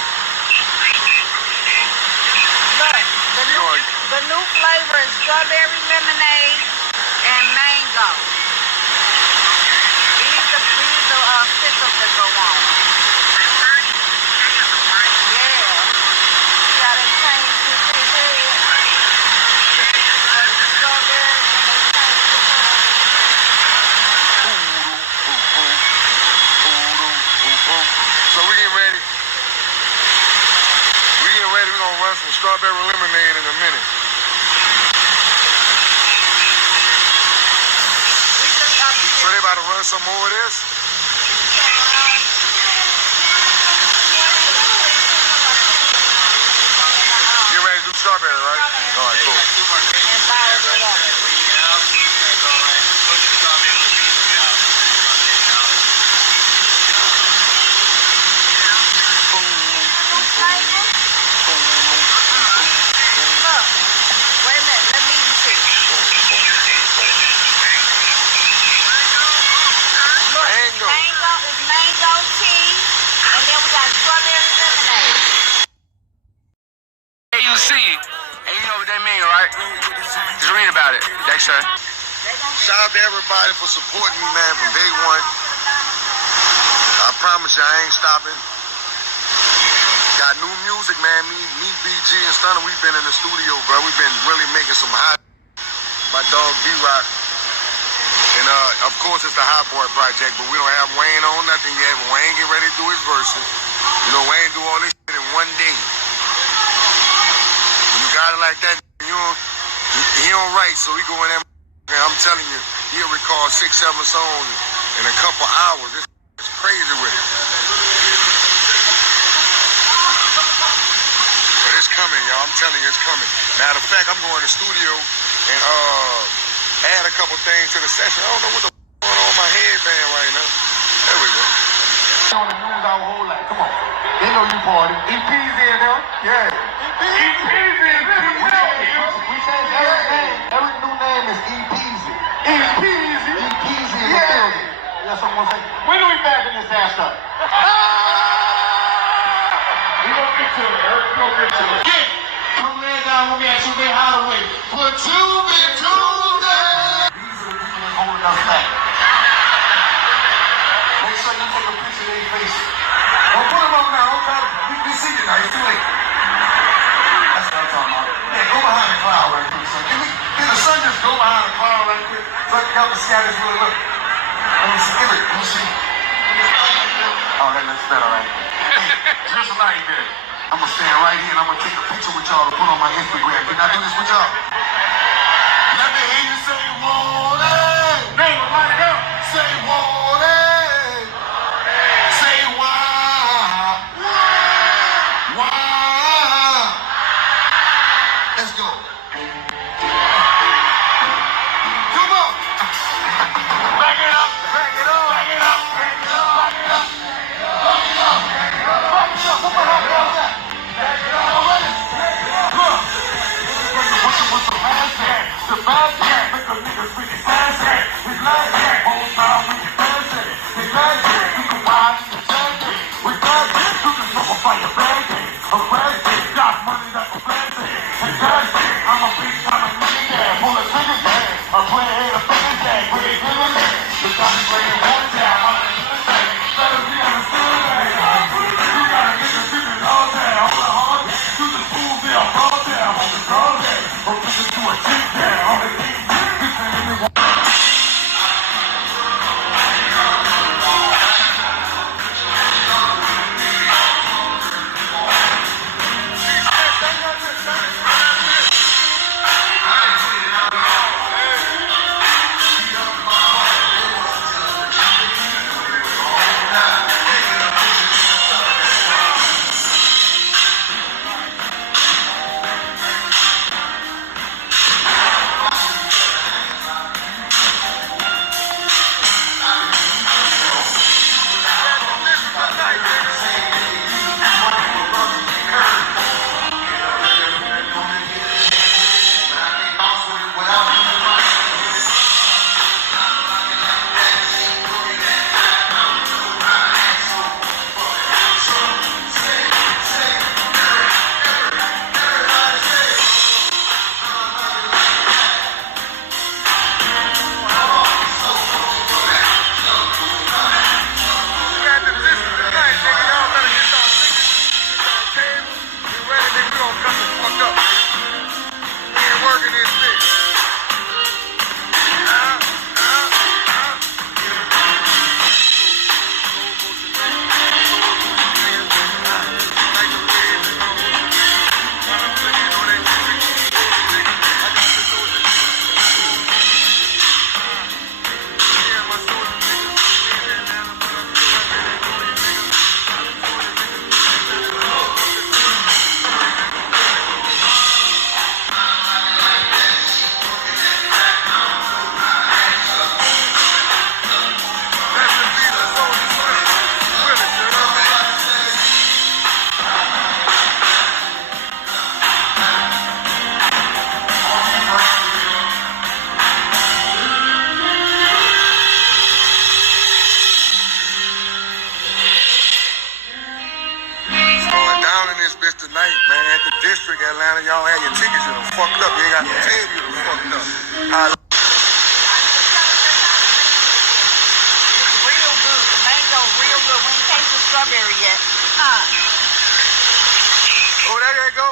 Look, the new flavor is strawberry lemonade and mango. These are stickers that go on. Yeah. See how they change his head? Strawberry. So we getting ready. We're gonna run some strawberry lemonade in a minute. So they about to run some more of this? You ready to do strawberry, right? All right, cool. Usin, and you know what that mean, right? Just read about it. Thanks, sir. Shout out to everybody for supporting me, man, from day one. I promise you, I ain't stopping. Got new music, man. Me, BG, and Stunner, we've been in the studio, bro. We've been really making some hot. My dog, B-Rock. And, of course, it's the Hotboyz project, but we don't have Wayne on nothing yet. But Wayne get ready to do his verses. You know, Wayne do all this shit in one day. When you got it like that, he don't write, so he go in there. I'm telling you, he'll record 6-7 songs in a couple hours. It's crazy with it. But it's coming, y'all. I'm telling you, it's coming. Matter of fact, I'm going to the studio and add a couple things to the session. I don't know what the going on in my headband right now. There we go. On the news our whole life. Come on. They know you party. EP's in there. Yeah. EP's in there. We say Eric's name. Eric's new name is E-Peasy. E-Peasy? E-Peasy in the building. Yeah, someone say, when are we back in this ass up? We gonna get to it, Eric. We gonna get to it. Get! Come lay down with me at Tuesday Hideaway. For Tuesday! These are the people that's holding us back. Make sure you take a picture of their face. Don't put them up now. Don't try to... We see you now. It's too late. That's what I'm talking about. Yeah, go behind the cloud right quick, son. Can the sun just go behind the cloud right quick? So Help me see how this really look. Let me see. Let me see. Oh, that looks better right there. Hey, just like that. I'm gonna stand right here and I'm gonna take a picture with y'all to put on my Instagram. Can I do this with y'all? Let me hear you say, want it. Name it, light it up. Say, want it. Say, why? Why? Let's go. Come on. Back it up. Back it up. Back it up. Back it up. Back it up. Back it up. Back it up. Back it up. What the hell was that? Back it up. Look. What's the bad thing? The bad thing. Make a nigga speak his ass at. His last thing. Whole time we can dance at it. His last thing. You can ride in the same thing. With bad thing. You can smoke a fire bad thing. A bad thing. Got money that's a bad thing. His last thing. I'm a big time millionaire. Pull a trigger gang. I play a fan gang. With a good man. The time is laying one down. I'm a good thing. Let us be understood. You got a nigga sitting all down. Hold on, hold on. You just pull down. All down. On the all down. Or push it to a chick down. On the king. This ain't anyone. Tonight, man, at the district, Atlanta, y'all had your tickets, you done fucked up. You ain't got no tail, you done fucked up. Real good. The mango real good. We ain't tasted strawberry yet. Oh, there you go.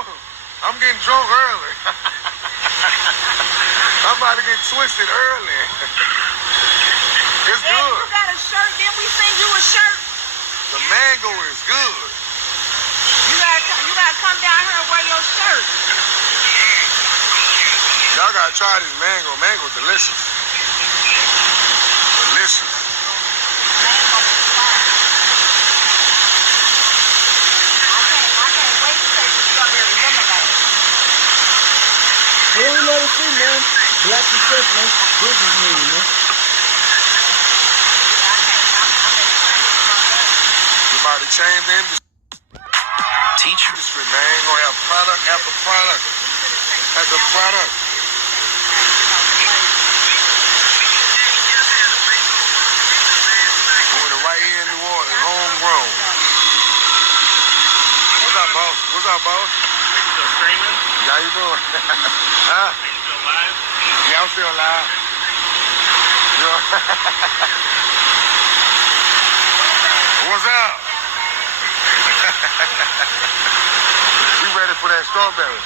I'm getting drunk early. I'm about to get twisted early. It's Daddy, good. you got a shirt? Didn't we send you a shirt? The mango is good. You gotta come down here and wear your shirt. Y'all gotta try this mango. Mango delicious. Delicious. Mango is fine. I can't wait to taste the strawberry lemonade. Hey, we let it see, man. Black success, man. Business meeting, man. We about to change the industry. Teacher. Man, ain't gonna have product after product after product. Doing it right here in New Orleans, homegrown. What's up, boss? What's up, boss? You still streaming? How you doing? Huh? Are you still live? Yeah, I'm still live. Yeah. What's up? We ready for that strawberry.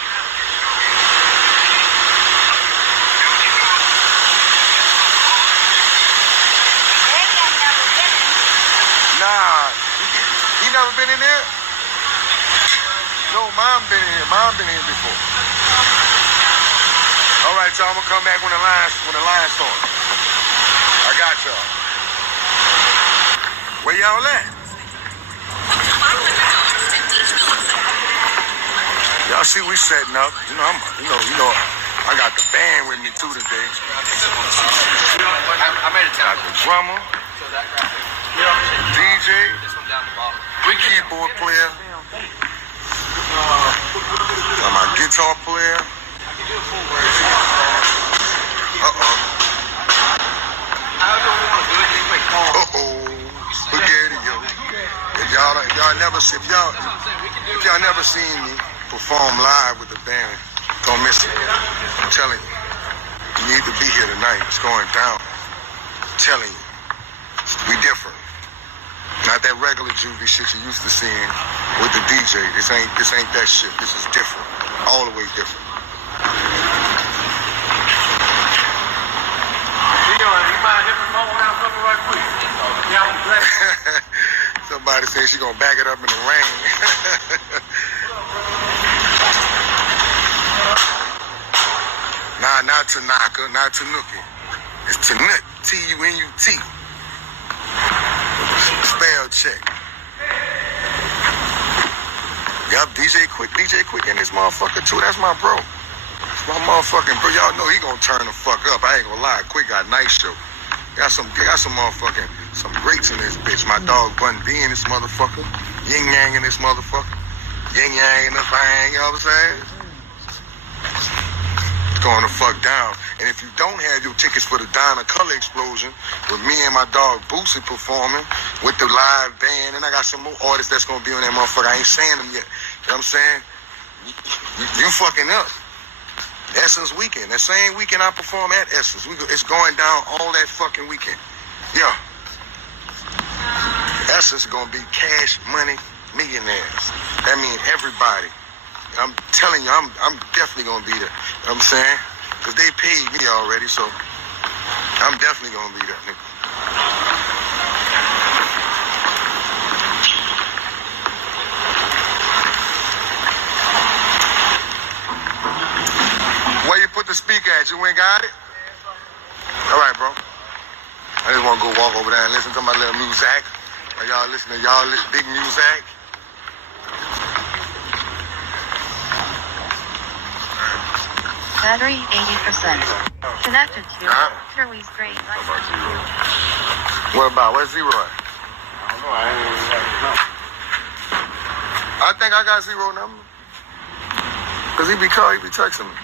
been in there? No, mine been in here. Mine been in here before. All right, y'all. I'm gonna come back when the line's on. I got y'all. Where y'all at? Y'all see we setting up. You know, I got the band with me too today. I made a got the drummer, DJ, keyboard player, got my guitar player. Spaghetti-o. If y'all never seen me perform live with the band, don't miss it. I'm telling you, you need to be here tonight. It's going down. I'm telling you, we different. Not that regular juvie shit you used to seeing with the DJ. This ain't that shit. This is different. All the way different. Somebody says she gonna back it up in the rain. Nah, not Tanaka, not Tanuki. It's Tanut, T-U-N-U-T. Spell check. Yup, DJ Quick in this motherfucker too. That's my bro. That's my motherfucking bro. Y'all know he gonna turn the fuck up. I ain't gonna lie. Quick got a nice show. Got some motherfucking, some greats in this bitch. My dog Bun B in this motherfucker. Yin Yang in this motherfucker. Yin Yang in the thing, you know what I'm saying? It's going the fuck down. And if you don't have your tickets for the Donna Color Explosion, with me and my dog Bout performing with the live band, and I got some more artists that's gonna be on that motherfucker. I ain't saying them yet. You know what I'm saying? You fucking up. Essence weekend. That same weekend I perform at Essence. It's going down all that fucking weekend. Yeah. Essence gonna be cash money millionaires. That means everybody. I'm telling you, I'm definitely gonna be there. You know what I'm saying? Cause they paid me already, so I'm definitely gonna be there, nigga. Where you put the speaker at? You ain't got it? All right, bro. I just want to go walk over there and listen to my little music. While y'all listen to this big music. Battery 80%. Connected to Chere's great. What about? Where's Zero at? I don't know. I ain't know. I think I got Zero number. Cause he be texting me.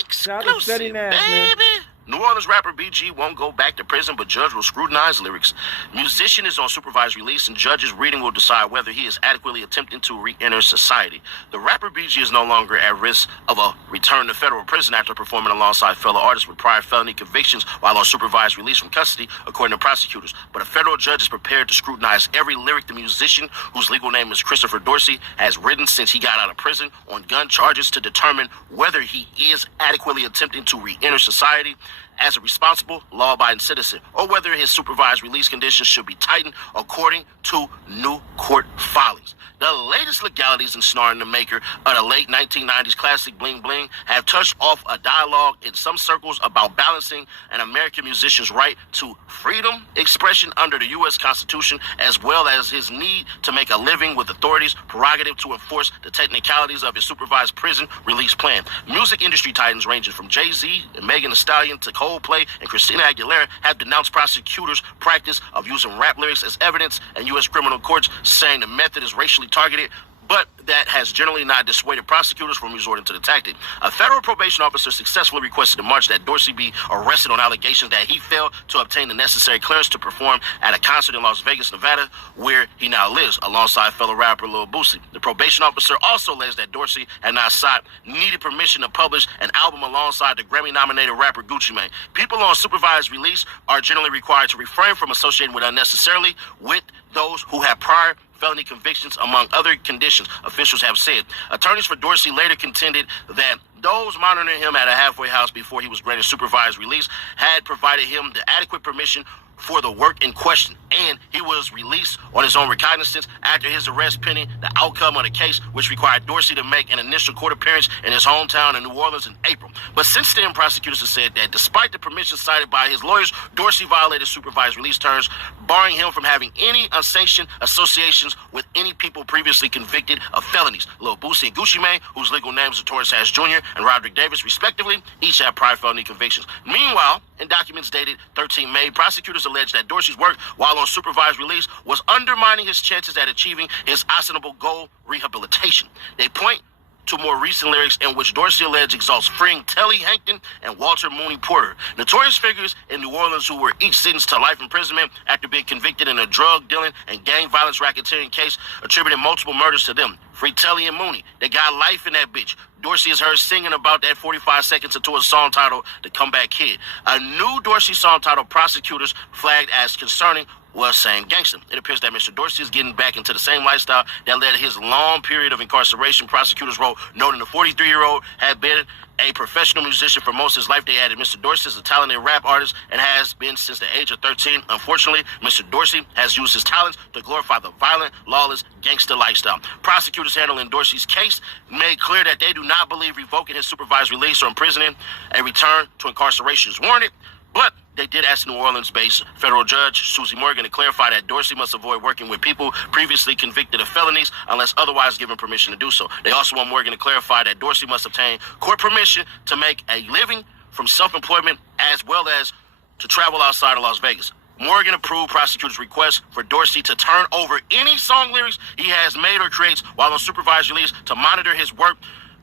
Exclusive, baby. New Orleans rapper BG won't go back to prison, but judge will scrutinize lyrics. Musician is on supervised release, and judge's reading will decide whether he is adequately attempting to re-enter society. The rapper BG is no longer at risk of a return to federal prison after performing alongside fellow artists with prior felony convictions while on supervised release from custody, according to prosecutors. But a federal judge is prepared to scrutinize every lyric the musician, whose legal name is Christopher Dorsey, has written since he got out of prison on gun charges to determine whether he is adequately attempting to re-enter society as a responsible, law-abiding citizen, or whether his supervised release conditions should be tightened according to new court filings. The latest legalities in Snarling, the maker of the late 1990s classic Bling Bling, have touched off a dialogue in some circles about balancing an American musician's right to freedom expression under the U.S. Constitution, as well as his need to make a living with authorities' prerogative to enforce the technicalities of his supervised prison release plan. Music industry titans ranging from Jay-Z and Megan Thee Stallion to Coldplay and Christina Aguilera have denounced prosecutors' practice of using rap lyrics as evidence in U.S. criminal courts, saying the method is racially targeted, but that has generally not dissuaded prosecutors from resorting to the tactic. A federal probation officer successfully requested in March that Dorsey be arrested on allegations that he failed to obtain the necessary clearance to perform at a concert in Las Vegas, Nevada, where he now lives, alongside fellow rapper Lil Boosie. The probation officer also alleged that Dorsey had not sought needed permission to publish an album alongside the Grammy-nominated rapper Gucci Mane. People on supervised release are generally required to refrain from associating with unnecessarily with those who have prior felony convictions, among other conditions, officials have said. Attorneys for Dorsey later contended that those monitoring him at a halfway house before he was granted supervised release had provided him the adequate permission for the work in question, and he was released on his own recognizance after his arrest pending the outcome of the case, which required Dorsey to make an initial court appearance in his hometown in New Orleans in April. But since then, prosecutors have said that despite the permission cited by his lawyers, Dorsey violated supervised release terms, barring him from having any unsanctioned associations with any people previously convicted of felonies. Lil Boosie and Gucci Mane, whose legal names are Torrance Hash Jr. and Roderick Davis, respectively, each have prior felony convictions. Meanwhile, in documents dated 13 May, prosecutors alleged that Dorsey's work while on supervised release was undermining his chances at achieving his optionable goal, rehabilitation. They point to more recent lyrics in which Dorsey alleged exalts freeing Telly Hankton and Walter Mooney Porter, notorious figures in New Orleans who were each sentenced to life imprisonment after being convicted in a drug dealing and gang violence racketeering case, attributing multiple murders to them. Free Telly and Mooney. They got life in that bitch. Dorsey is heard singing about that 45 seconds into a song titled The Comeback Kid. A new Dorsey song titled prosecutors flagged as concerning was saying gangster. It appears that Mr. Dorsey is getting back into the same lifestyle that led to his long period of incarceration. Prosecutors wrote, noting the 43-year-old had been a professional musician for most of his life. They added, Mr. Dorsey is a talented rap artist and has been since the age of 13. Unfortunately, Mr. Dorsey has used his talents to glorify the violent, lawless, gangster lifestyle. Prosecutors handling Dorsey's case made clear that they do not believe revoking his supervised release or imprisoning a return to incarceration is warranted, but they did ask New Orleans-based federal judge Susie Morgan to clarify that Dorsey must avoid working with people previously convicted of felonies unless otherwise given permission to do so. They also want Morgan to clarify that Dorsey must obtain court permission to make a living from self-employment as well as to travel outside of Las Vegas. Morgan approved prosecutors' request for Dorsey to turn over any song lyrics he has made or creates while on supervised release to monitor his work,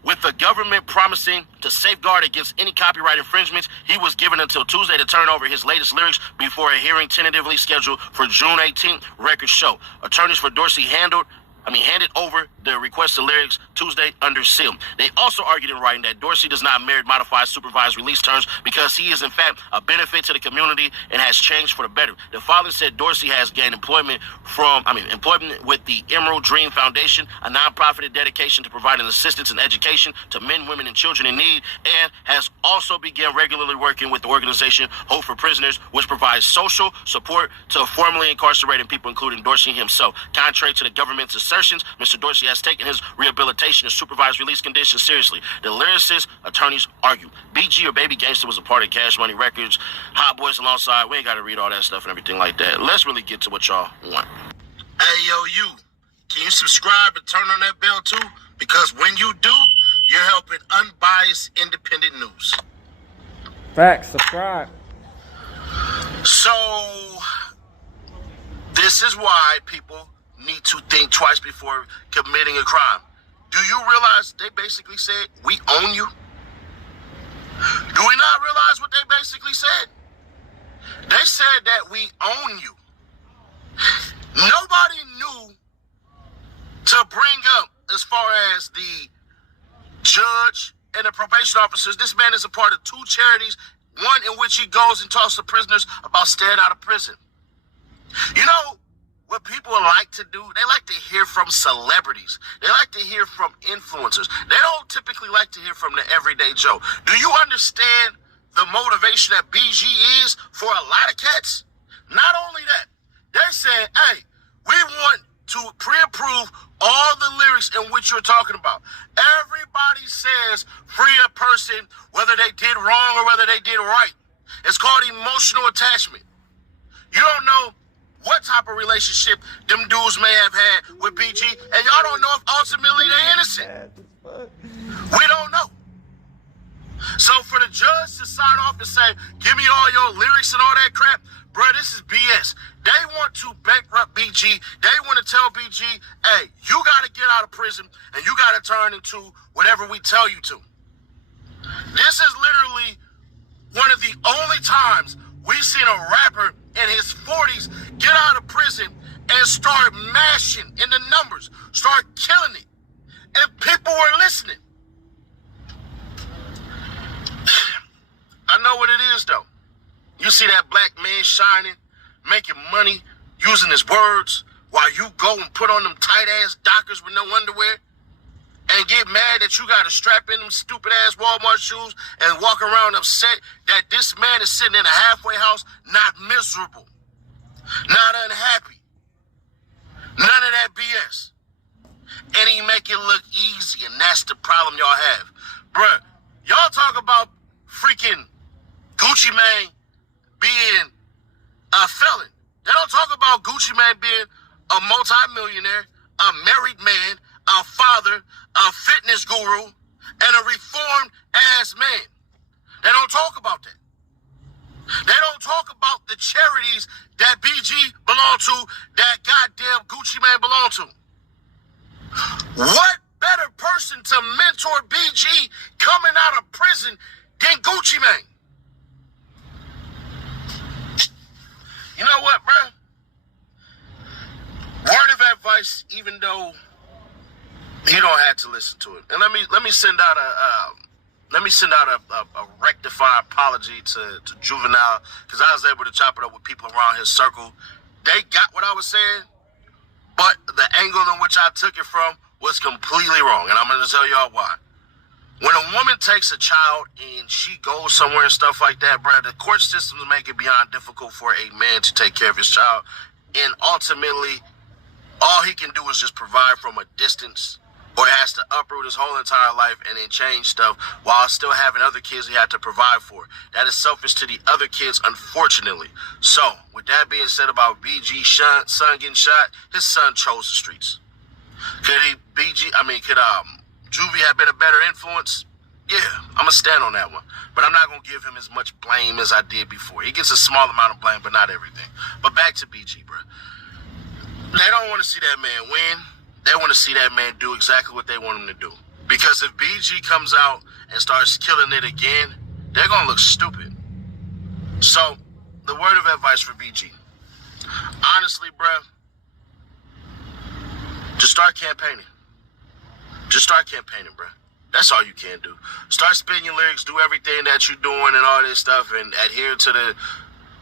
with the government promising to safeguard against any copyright infringements. He was given until Tuesday to turn over his latest lyrics before a hearing tentatively scheduled for June 18th, records show. Attorneys for Dorsey handed over the requested lyrics Tuesday under seal. They also argued in writing that Dorsey does not merit modified supervised release terms because he is in fact a benefit to the community and has changed for the better. The filing said Dorsey has gained employment with the Emerald Dream Foundation, a nonprofit dedication to providing assistance and education to men, women, and children in need, and has also begun regularly working with the organization Hope for Prisoners, which provides social support to formerly incarcerated people, including Dorsey himself. Contrary to the government's assertions, Mr. Dorsey has taken his rehabilitation and supervised release conditions seriously. The lyricist attorneys argue BG or Baby Gangsta was a part of Cash Money Records, Hotboyz alongside. We ain't got to read all that stuff and everything like that. Let's really get to what y'all want. Hey, yo, you. Can you subscribe and turn on that bell, too? Because when you do, you're helping unbiased, independent news. Facts. Subscribe. So, this is why people need to think twice before committing a crime. Do you realize they basically said, we own you? Do we not realize what they basically said? They said that we own you. Nobody knew to bring up, as far as the judge and the probation officers, this man is a part of two charities, one in which he goes and talks to prisoners about staying out of prison. You know, what people like to do, they like to hear from celebrities. They like to hear from influencers. They don't typically like to hear from the everyday Joe. Do you understand the motivation that BG is for a lot of cats? Not only that, they're saying, hey, we want to pre-approve all the lyrics in which you're talking about. Everybody says free a person, whether they did wrong or whether they did right. It's called emotional attachment. You don't know what type of relationship them dudes may have had with BG, and y'all don't know if ultimately they're innocent. We don't know. So for the judge to sign off and say, give me all your lyrics and all that crap, bro, this is BS. They want to bankrupt BG. They want to tell BG, hey, you got to get out of prison and you got to turn into whatever we tell you to. This is literally one of the only times we've seen a rapper in his 40s get out of prison and start mashing in the numbers, start killing it. And people were listening. I know what it is, though. You see that black man shining, making money, using his words, while you go and put on them tight-ass Dockers with no underwear and get mad that you got to strap in them stupid-ass Walmart shoes and walk around upset that this man is sitting in a halfway house, not miserable. not unhappy. None of that BS. And he make it look easy, and that's the problem y'all have. Bruh, y'all talk about freaking Gucci Mane being a felon. They don't talk about Gucci Mane being a multi-millionaire, a married man, a father, a fitness guru, and a reformed ass man. They don't talk about that. They don't talk about the charities that BG belonged to, that goddamn Gucci Mane belonged to. What better person to mentor BG coming out of prison than Gucci Mane? You know what, bro? Word of advice, even though you don't have to listen to it. And let me send out a rectified apology to Juvenile, because I was able to chop it up with people around his circle. They got what I was saying, but the angle in which I took it from was completely wrong, and I'm going to tell y'all why. When a woman takes a child and she goes somewhere and stuff like that, bro, the court systems make it beyond difficult for a man to take care of his child, and ultimately, all he can do is just provide from a distance, or has to uproot his whole entire life and then change stuff while still having other kids he had to provide for. That is selfish to the other kids, unfortunately. So, with that being said about BG's son getting shot, his son chose the streets. Could Juvie have been a better influence? Yeah, I'm going to stand on that one. But I'm not going to give him as much blame as I did before. He gets a small amount of blame, but not everything. But back to BG, bro. They don't want to see that man win. They want to see that man do exactly what they want him to do. Because if BG comes out and starts killing it again, they're going to look stupid. So, the word of advice for BG. Honestly, bruh, just start campaigning. Just start campaigning, bruh. That's all you can do. Start spinning your lyrics, do everything that you're doing and all this stuff, and adhere to the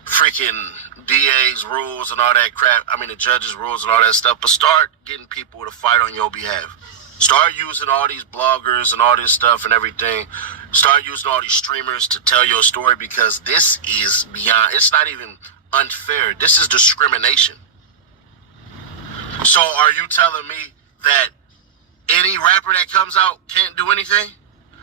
freaking DA's rules and all that crap. I mean, the judge's rules and all that stuff. But start getting people to fight on your behalf. Start using all these bloggers and all this stuff and everything. Start using all these streamers to tell your story, because this is beyond, it's not even unfair. This is discrimination. So are you telling me that any rapper that comes out can't do anything?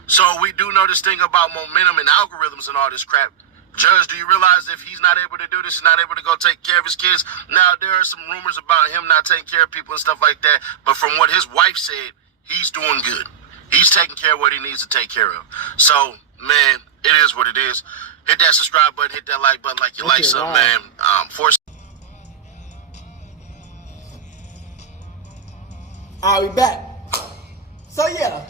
So we do know this thing about momentum and algorithms and all this crap. Judge, do you realize if he's not able to do this, he's not able to go take care of his kids? Now, there are some rumors about him not taking care of people and stuff like that, but from what his wife said, he's doing good. He's taking care of what he needs to take care of. So, man, it is what it is. Hit that subscribe button, hit that like button like you like something, man. I'll be back. So, yeah.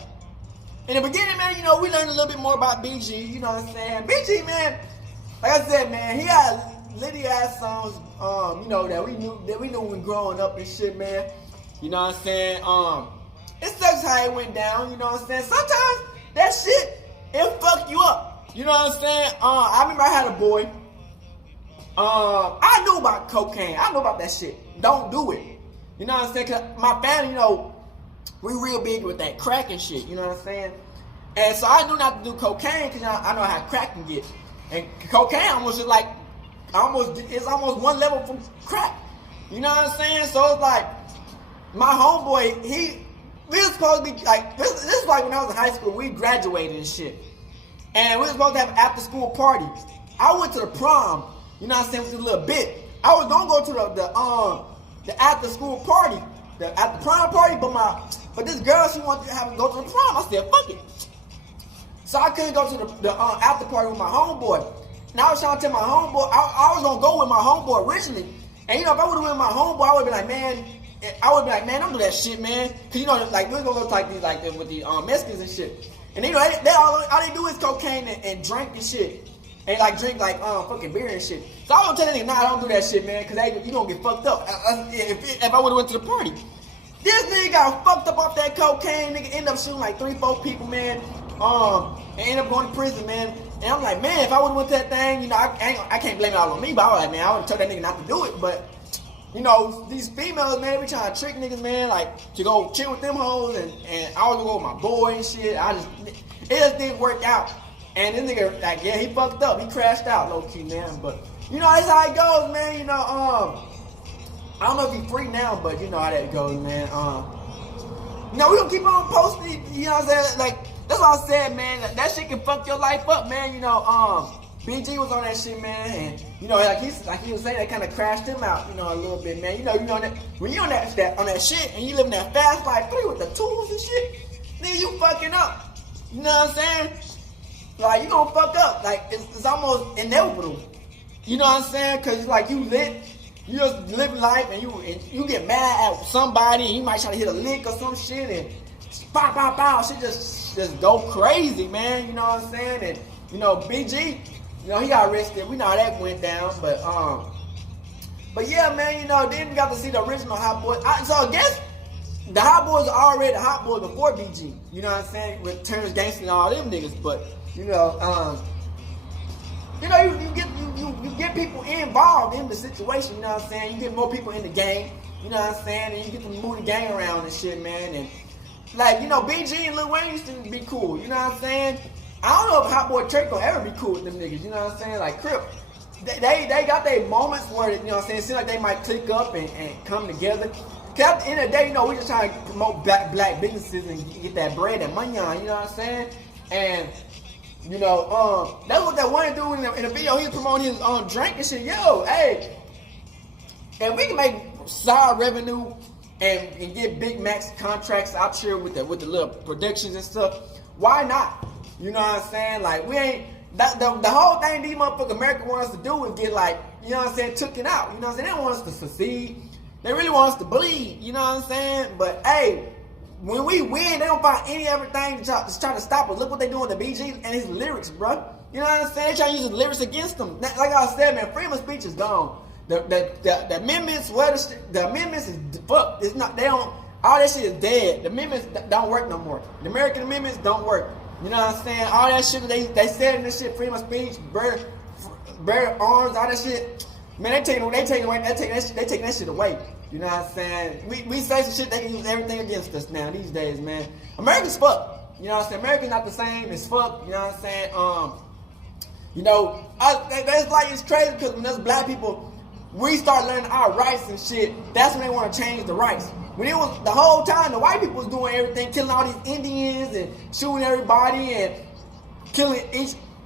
In the beginning, man, you know, we learned a little bit more about BG, you know what I'm saying? BG, man, like I said, man, he had litty ass songs, you know, that we knew when growing up and shit, man. You know what I'm saying? It sucks how it went down, you know what I'm saying? Sometimes that shit, it'll fuck you up. You know what I'm saying? I remember I had a boy. I knew about cocaine. I knew about that shit. Don't do it. You know what I'm saying? Cause my family, you know, we real big with that crack and shit, you know what I'm saying? And so I knew not to do cocaine, because I know how crack can get. And cocaine almost is like, it's almost one level from crack. You know what I'm saying? So it's like, my homeboy, we was supposed to be, like, this is like when I was in high school, we graduated and shit. And we were supposed to have after school parties. I went to the prom, you know what I'm saying, with a little bit. I was gonna go to the after school party, at the prom party, but this girl, she wanted to have me go to the prom. I said, fuck it. So I couldn't go to the after party with my homeboy. And I was trying to tell my homeboy, I was going to go with my homeboy originally. And, you know, if I would have went with my homeboy, I would have been like, man, don't do that shit, man. Because, you know, like, we was going to look like these, like, with the Mexicans and shit. And, you know, all they do is cocaine and drink and shit. And, like, drink, like, fucking beer and shit. So I was going to tell that nigga, nah, don't do that shit, man. Because you don't get fucked up. If I would have went to the party. This nigga got fucked up off that cocaine. Nigga ended up shooting like 3-4 people, man. And ended up going to prison, man. And I'm like, man, if I would have went to that thing, you know, I can't blame it all on me. But I was like, man, I would have told that nigga not to do it. But, you know, these females, man, they be trying to trick niggas, man, like, to go chill with them hoes. And I was gonna go with my boy and shit. It just didn't work out. And this nigga, like, yeah, he fucked up. He crashed out, low-key, man. But, you know, that's how it goes, man. You know, I don't know if he's free now, but you know how that goes, man. You know, we gonna keep on posting, you know what I'm saying? Like, that's what I said, man. That shit can fuck your life up, man. You know, BG was on that shit, man, and you know, like he was saying, that kind of crashed him out, you know, a little bit, man. You know that when you on that shit and you living that fast life 3 with the tools and shit, nigga, you fucking up. You know what I'm saying? Like, you gonna fuck up. Like, it's almost inevitable. You know what I'm saying? Cause like you just live life and you get mad at somebody and you might try to hit a lick or some shit and pow pow pow, shit just go crazy, man. You know what I'm saying? And you know, BG, you know, he got arrested. We know how that went down, but yeah, man, you know, then you got to see the original Hotboyz. So I guess the Hotboyz are already the Hotboyz before BG. You know what I'm saying? With Terrence Gangsta and all them niggas, but you know, you get people involved in the situation. You know what I'm saying? You get more people in the game. You know what I'm saying? And you get to move the gang around and shit, man. And like, you know, BG and Lil Wayne used to be cool. You know what I'm saying? I don't know if Hotboy Chere gonna ever be cool with them niggas, you know what I'm saying? Like Crip, they got their moments where, you know what I'm saying, it seems like they might click up and come together. Cause at the end of the day, you know, we just trying to promote black businesses and get that bread and money on, you know what I'm saying? And, you know, that's what that one dude in the video, he was promoting his drink and shit. Yo, hey, if we can make solid revenue and get Big Max contracts out here with the little productions and stuff, why not? You know what I'm saying? Like, we ain't, the whole thing these motherfucking America want us to do is get, like, you know what I'm saying, took it out. You know what I'm saying? They don't want us to succeed. They really want us to bleed. You know what I'm saying? But, hey, when we win, they don't find everything to try to stop us. Look what they doing to BG and his lyrics, bro. You know what I'm saying? They trying to use his lyrics against them. Like I said, man, freedom of speech is gone. The amendments, the amendments is fucked. It's not, they don't, all that shit is dead. The amendments don't work no more. The American amendments don't work. You know what I'm saying? All that shit that they said in this shit, freedom of speech, bear arms, all that shit. Man, they taking that shit away. You know what I'm saying? We say some shit, they can use everything against us now these days, man. America's fucked. You know what I'm saying? America's not the same as fuck. You know what I'm saying? You know, that's like, it's crazy because when us black people, we start learning our rights and shit, that's when they want to change the rights. When it was the whole time, the white people was doing everything, killing all these Indians and shooting everybody and killing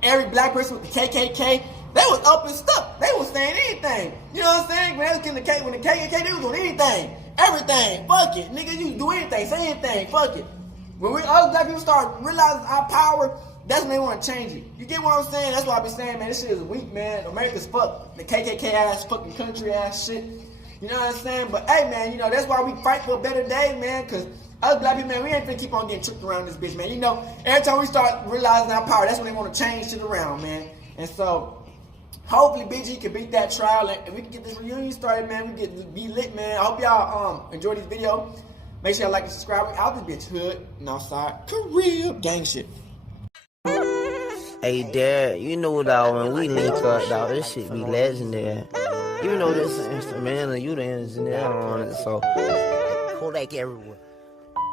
every black person with the KKK. They was up and stuck. They was saying anything. You know what I'm saying? When they was killing the KKK, they was doing anything, everything. Fuck it, nigga. You do anything, say anything. Fuck it. When us black people start realizing our power, that's when they want to change it. You get what I'm saying? That's what I be saying, man. This shit is weak, man. America's fucked. The KKK ass, fucking country ass shit. You know what I'm saying? But hey, man, you know, that's why we fight for a better day, man, because us black people, man, we ain't finna keep on getting tricked around this bitch, man. You know, every time we start realizing our power, that's when they want to change shit around, man. And so, hopefully BG can beat that trial and we can get this reunion started, man. We get be lit, man. I hope y'all enjoy this video. Make sure y'all like and subscribe. We out this bitch, hood, Northside, Carib, gang shit. Hey, Dad, you know, dog, when we link up, dog, this shit be legendary. You know this instrumental, you the engineer on it, so Kodak everywhere.